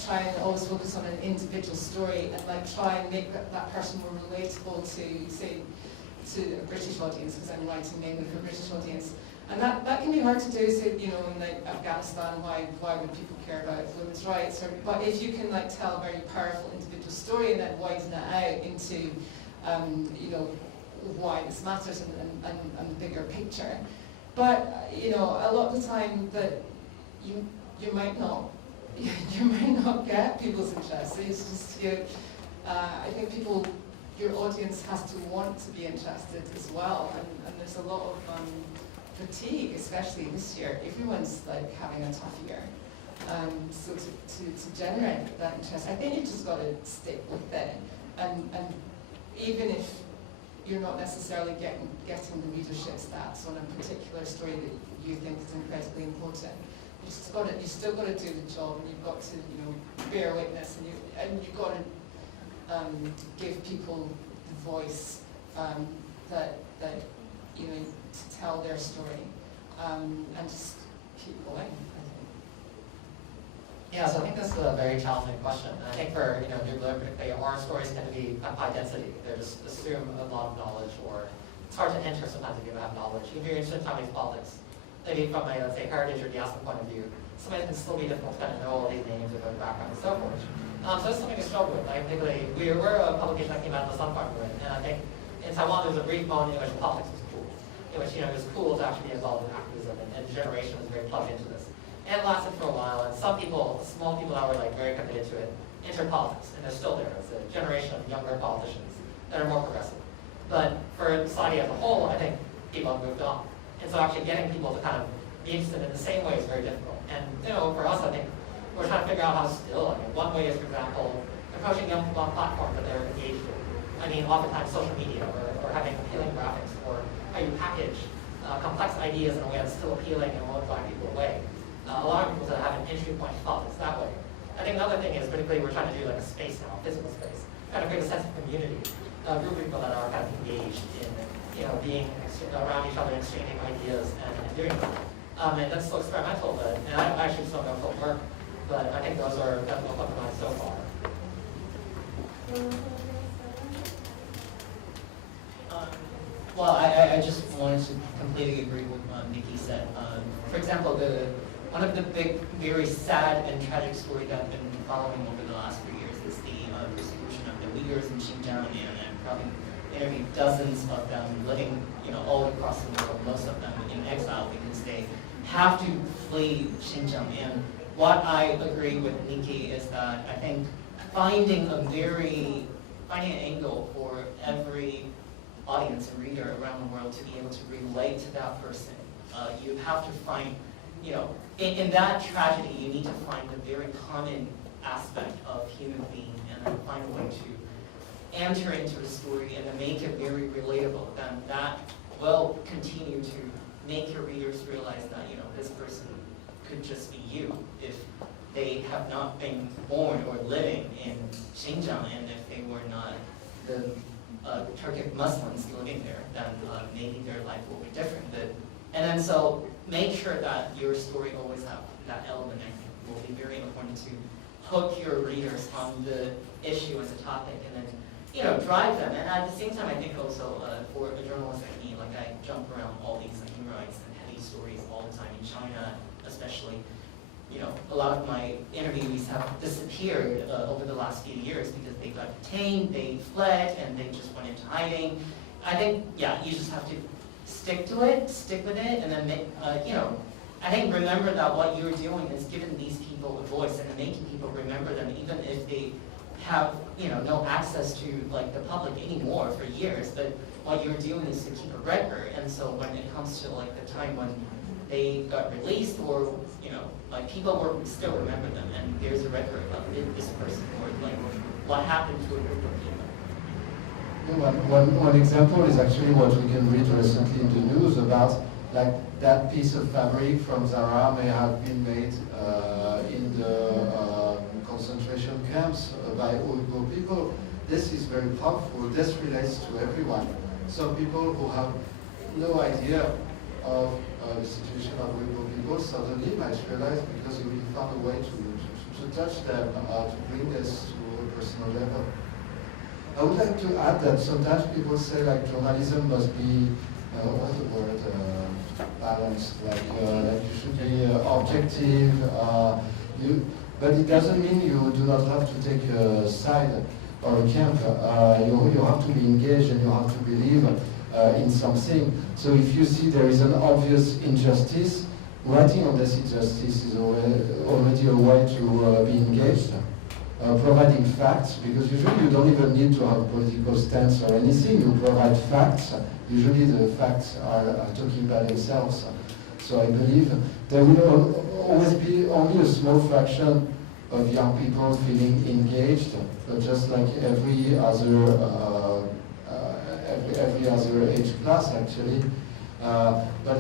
try and always focus on an individual story, and try and make that person more relatable to, say, to a British audience, because I'm writing mainly for a British audience. And that can be hard to do, say, in Afghanistan, why would people care about women's rights? But if you can tell a very powerful individual story and then widen it out into, why this matters and the bigger picture. But, a lot of the time that you might not get people's interest. So it's just, I think your audience has to want to be interested as well, and there's a lot of fatigue, especially this year. Everyone's having a tough year. So to generate that interest, I think you just got to stick with it, and even if you're not necessarily getting the readership stats on a particular story that you think is incredibly important, you still got to do the job, and you've got to bear witness, and you've got to give people the voice that to tell their story, and just keep going. Yeah, so I think this is a very challenging question. And I think for nuclear, particularly, our stories tend to be high density. They just assume a lot of knowledge, or it's hard to enter sometimes if you don't have knowledge. If you're interested in Taiwanese politics, maybe from a, let's say, heritage or diaspora point of view, sometimes it can still be difficult to kind of know all these names or their background and so forth. So that's something we struggle with. Particularly, we're a publication that came out of the Sun Farm movement, and I think in Taiwan, there was a brief moment in which politics was cool, in which, it was cool to actually be involved in activism, and the generation was very plugged into this. And it lasted for a while, and some people, small people that were like very committed to it, entered politics, and they're still there. It's a generation of younger politicians that are more progressive. But for society as a whole, I think people have moved on. And so actually getting people to kind of be interested in the same way is very difficult. And for us, I think we're trying to figure out how to still. One way is, for example, approaching young people on platforms that they're engaged with. Oftentimes social media, or having appealing graphics, or how you package complex ideas in a way that's still appealing and won't drive people away. A lot of people that have an entry point to politics that way. I think another thing is, particularly, we're trying to do like a space now, a physical space, kind of create a sense of community, a group of people that are kind of engaged in, being around each other, exchanging ideas, and doing that. And that's still experimental, and I actually still don't know if it'll work, but I think those are definitely what we've done so far. Well, I just wanted to completely agree with what Nikki said. For example, one of the big, very sad and tragic stories that I've been following over the last few years is the persecution of the Uyghurs in Xinjiang, and I've probably interviewed dozens of them living, all across the world, most of them in exile because they have to flee Xinjiang. And what I agree with Nikki is that I think finding an angle for every audience and reader around the world to be able to relate to that person. You have to find, in that tragedy, you need to find the very common aspect of human being and then find a way to enter into the story and to make it very relatable. Then that will continue to make your readers realize that, this person could just be you if they have not been born or living in Xinjiang, and if they were not the Turkic Muslims living there, then maybe their life will be different. And then so make sure that your story always have that element. I think will be very important to hook your readers on the issue as a topic, and then drive them. And at the same time, I think also for a journalist like me, like I jump around all these human rights and heavy stories all the time in China, especially. A lot of my interviewees have disappeared over the last few years because they got detained, they fled, and they just went into hiding. I think, you just have to stick with it, and then I think remember that what you're doing is giving these people a voice and making people remember them, even if they have, no access to like the public anymore for years. But what you're doing is to keep a record, and so when it comes to like the time when they got released, or like people will still remember them, and there's a record of this person, or like what happened to a group of people. One example is actually what we can read recently in the news about, like that piece of fabric from Zara may have been made in the concentration camps by Uyghur people. This is very powerful. This relates to everyone. So people who have no idea of the situation of Uyghur people suddenly might realize, because we found a way to touch them, to bring this to a personal level. I would like to add that sometimes people say like journalism must be, what's the word, balanced, like you should be objective, but it doesn't mean you do not have to take a side or a camp. You have to be engaged, and you have to believe in something. So if you see there is an obvious injustice, writing on this injustice is already a way to be engaged. Providing facts, because usually you don't even need to have a political stance or anything. You provide facts. Usually the facts are talking by themselves. So I believe there will always be only a small fraction of young people feeling engaged, but just like every other age class actually. But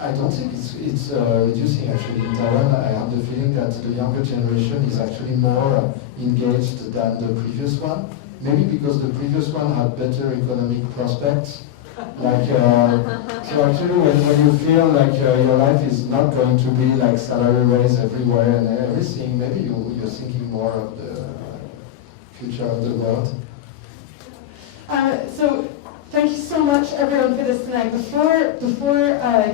I don't think it's reducing actually. In Taiwan, I have the feeling that the younger generation is actually more engaged than the previous one. Maybe because the previous one had better economic prospects. Like, so actually when you feel like your life is not going to be like salary raise everywhere and everything, maybe you're thinking more of the future of the world. So thank you so much everyone for this tonight. Before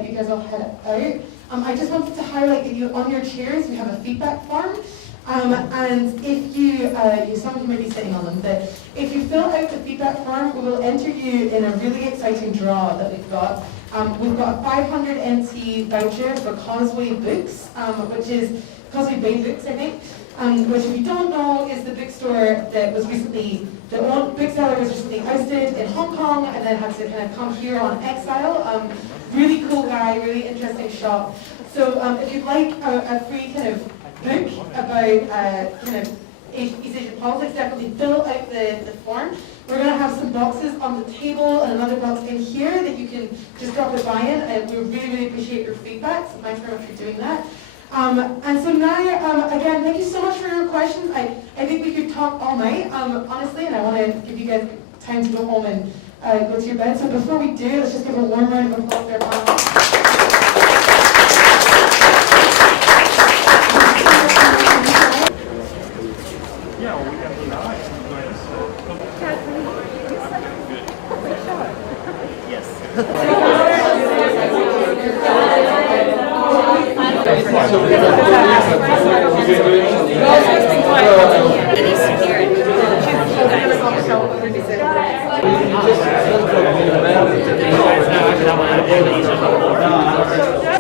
you guys all head out, I just wanted to highlight that on your chairs we have a feedback form. And if you, some of you may be sitting on them, but if you fill out the feedback form, we will enter you in a really exciting draw that we've got. We've got a 500 NT voucher for Causeway Books, which is Causeway Bay Books, I think, which if you don't know is the bookstore that was recently, the bookseller was recently ousted in Hong Kong and then had to kind of come here on exile. Really cool guy, really interesting shop. So if you'd like a free kind of book about kind of East Asian politics, definitely fill out the form. We're going to have some boxes on the table and another box in here that you can just drop a buy in, and we really, really appreciate your feedback, so thanks very much for doing that. And so now, again, thank you so much for your questions. I think we could talk all night, honestly, and I want to give you guys time to go home and go to your bed. So before we do, let's just give a warm round of applause to our panelists. Yeah.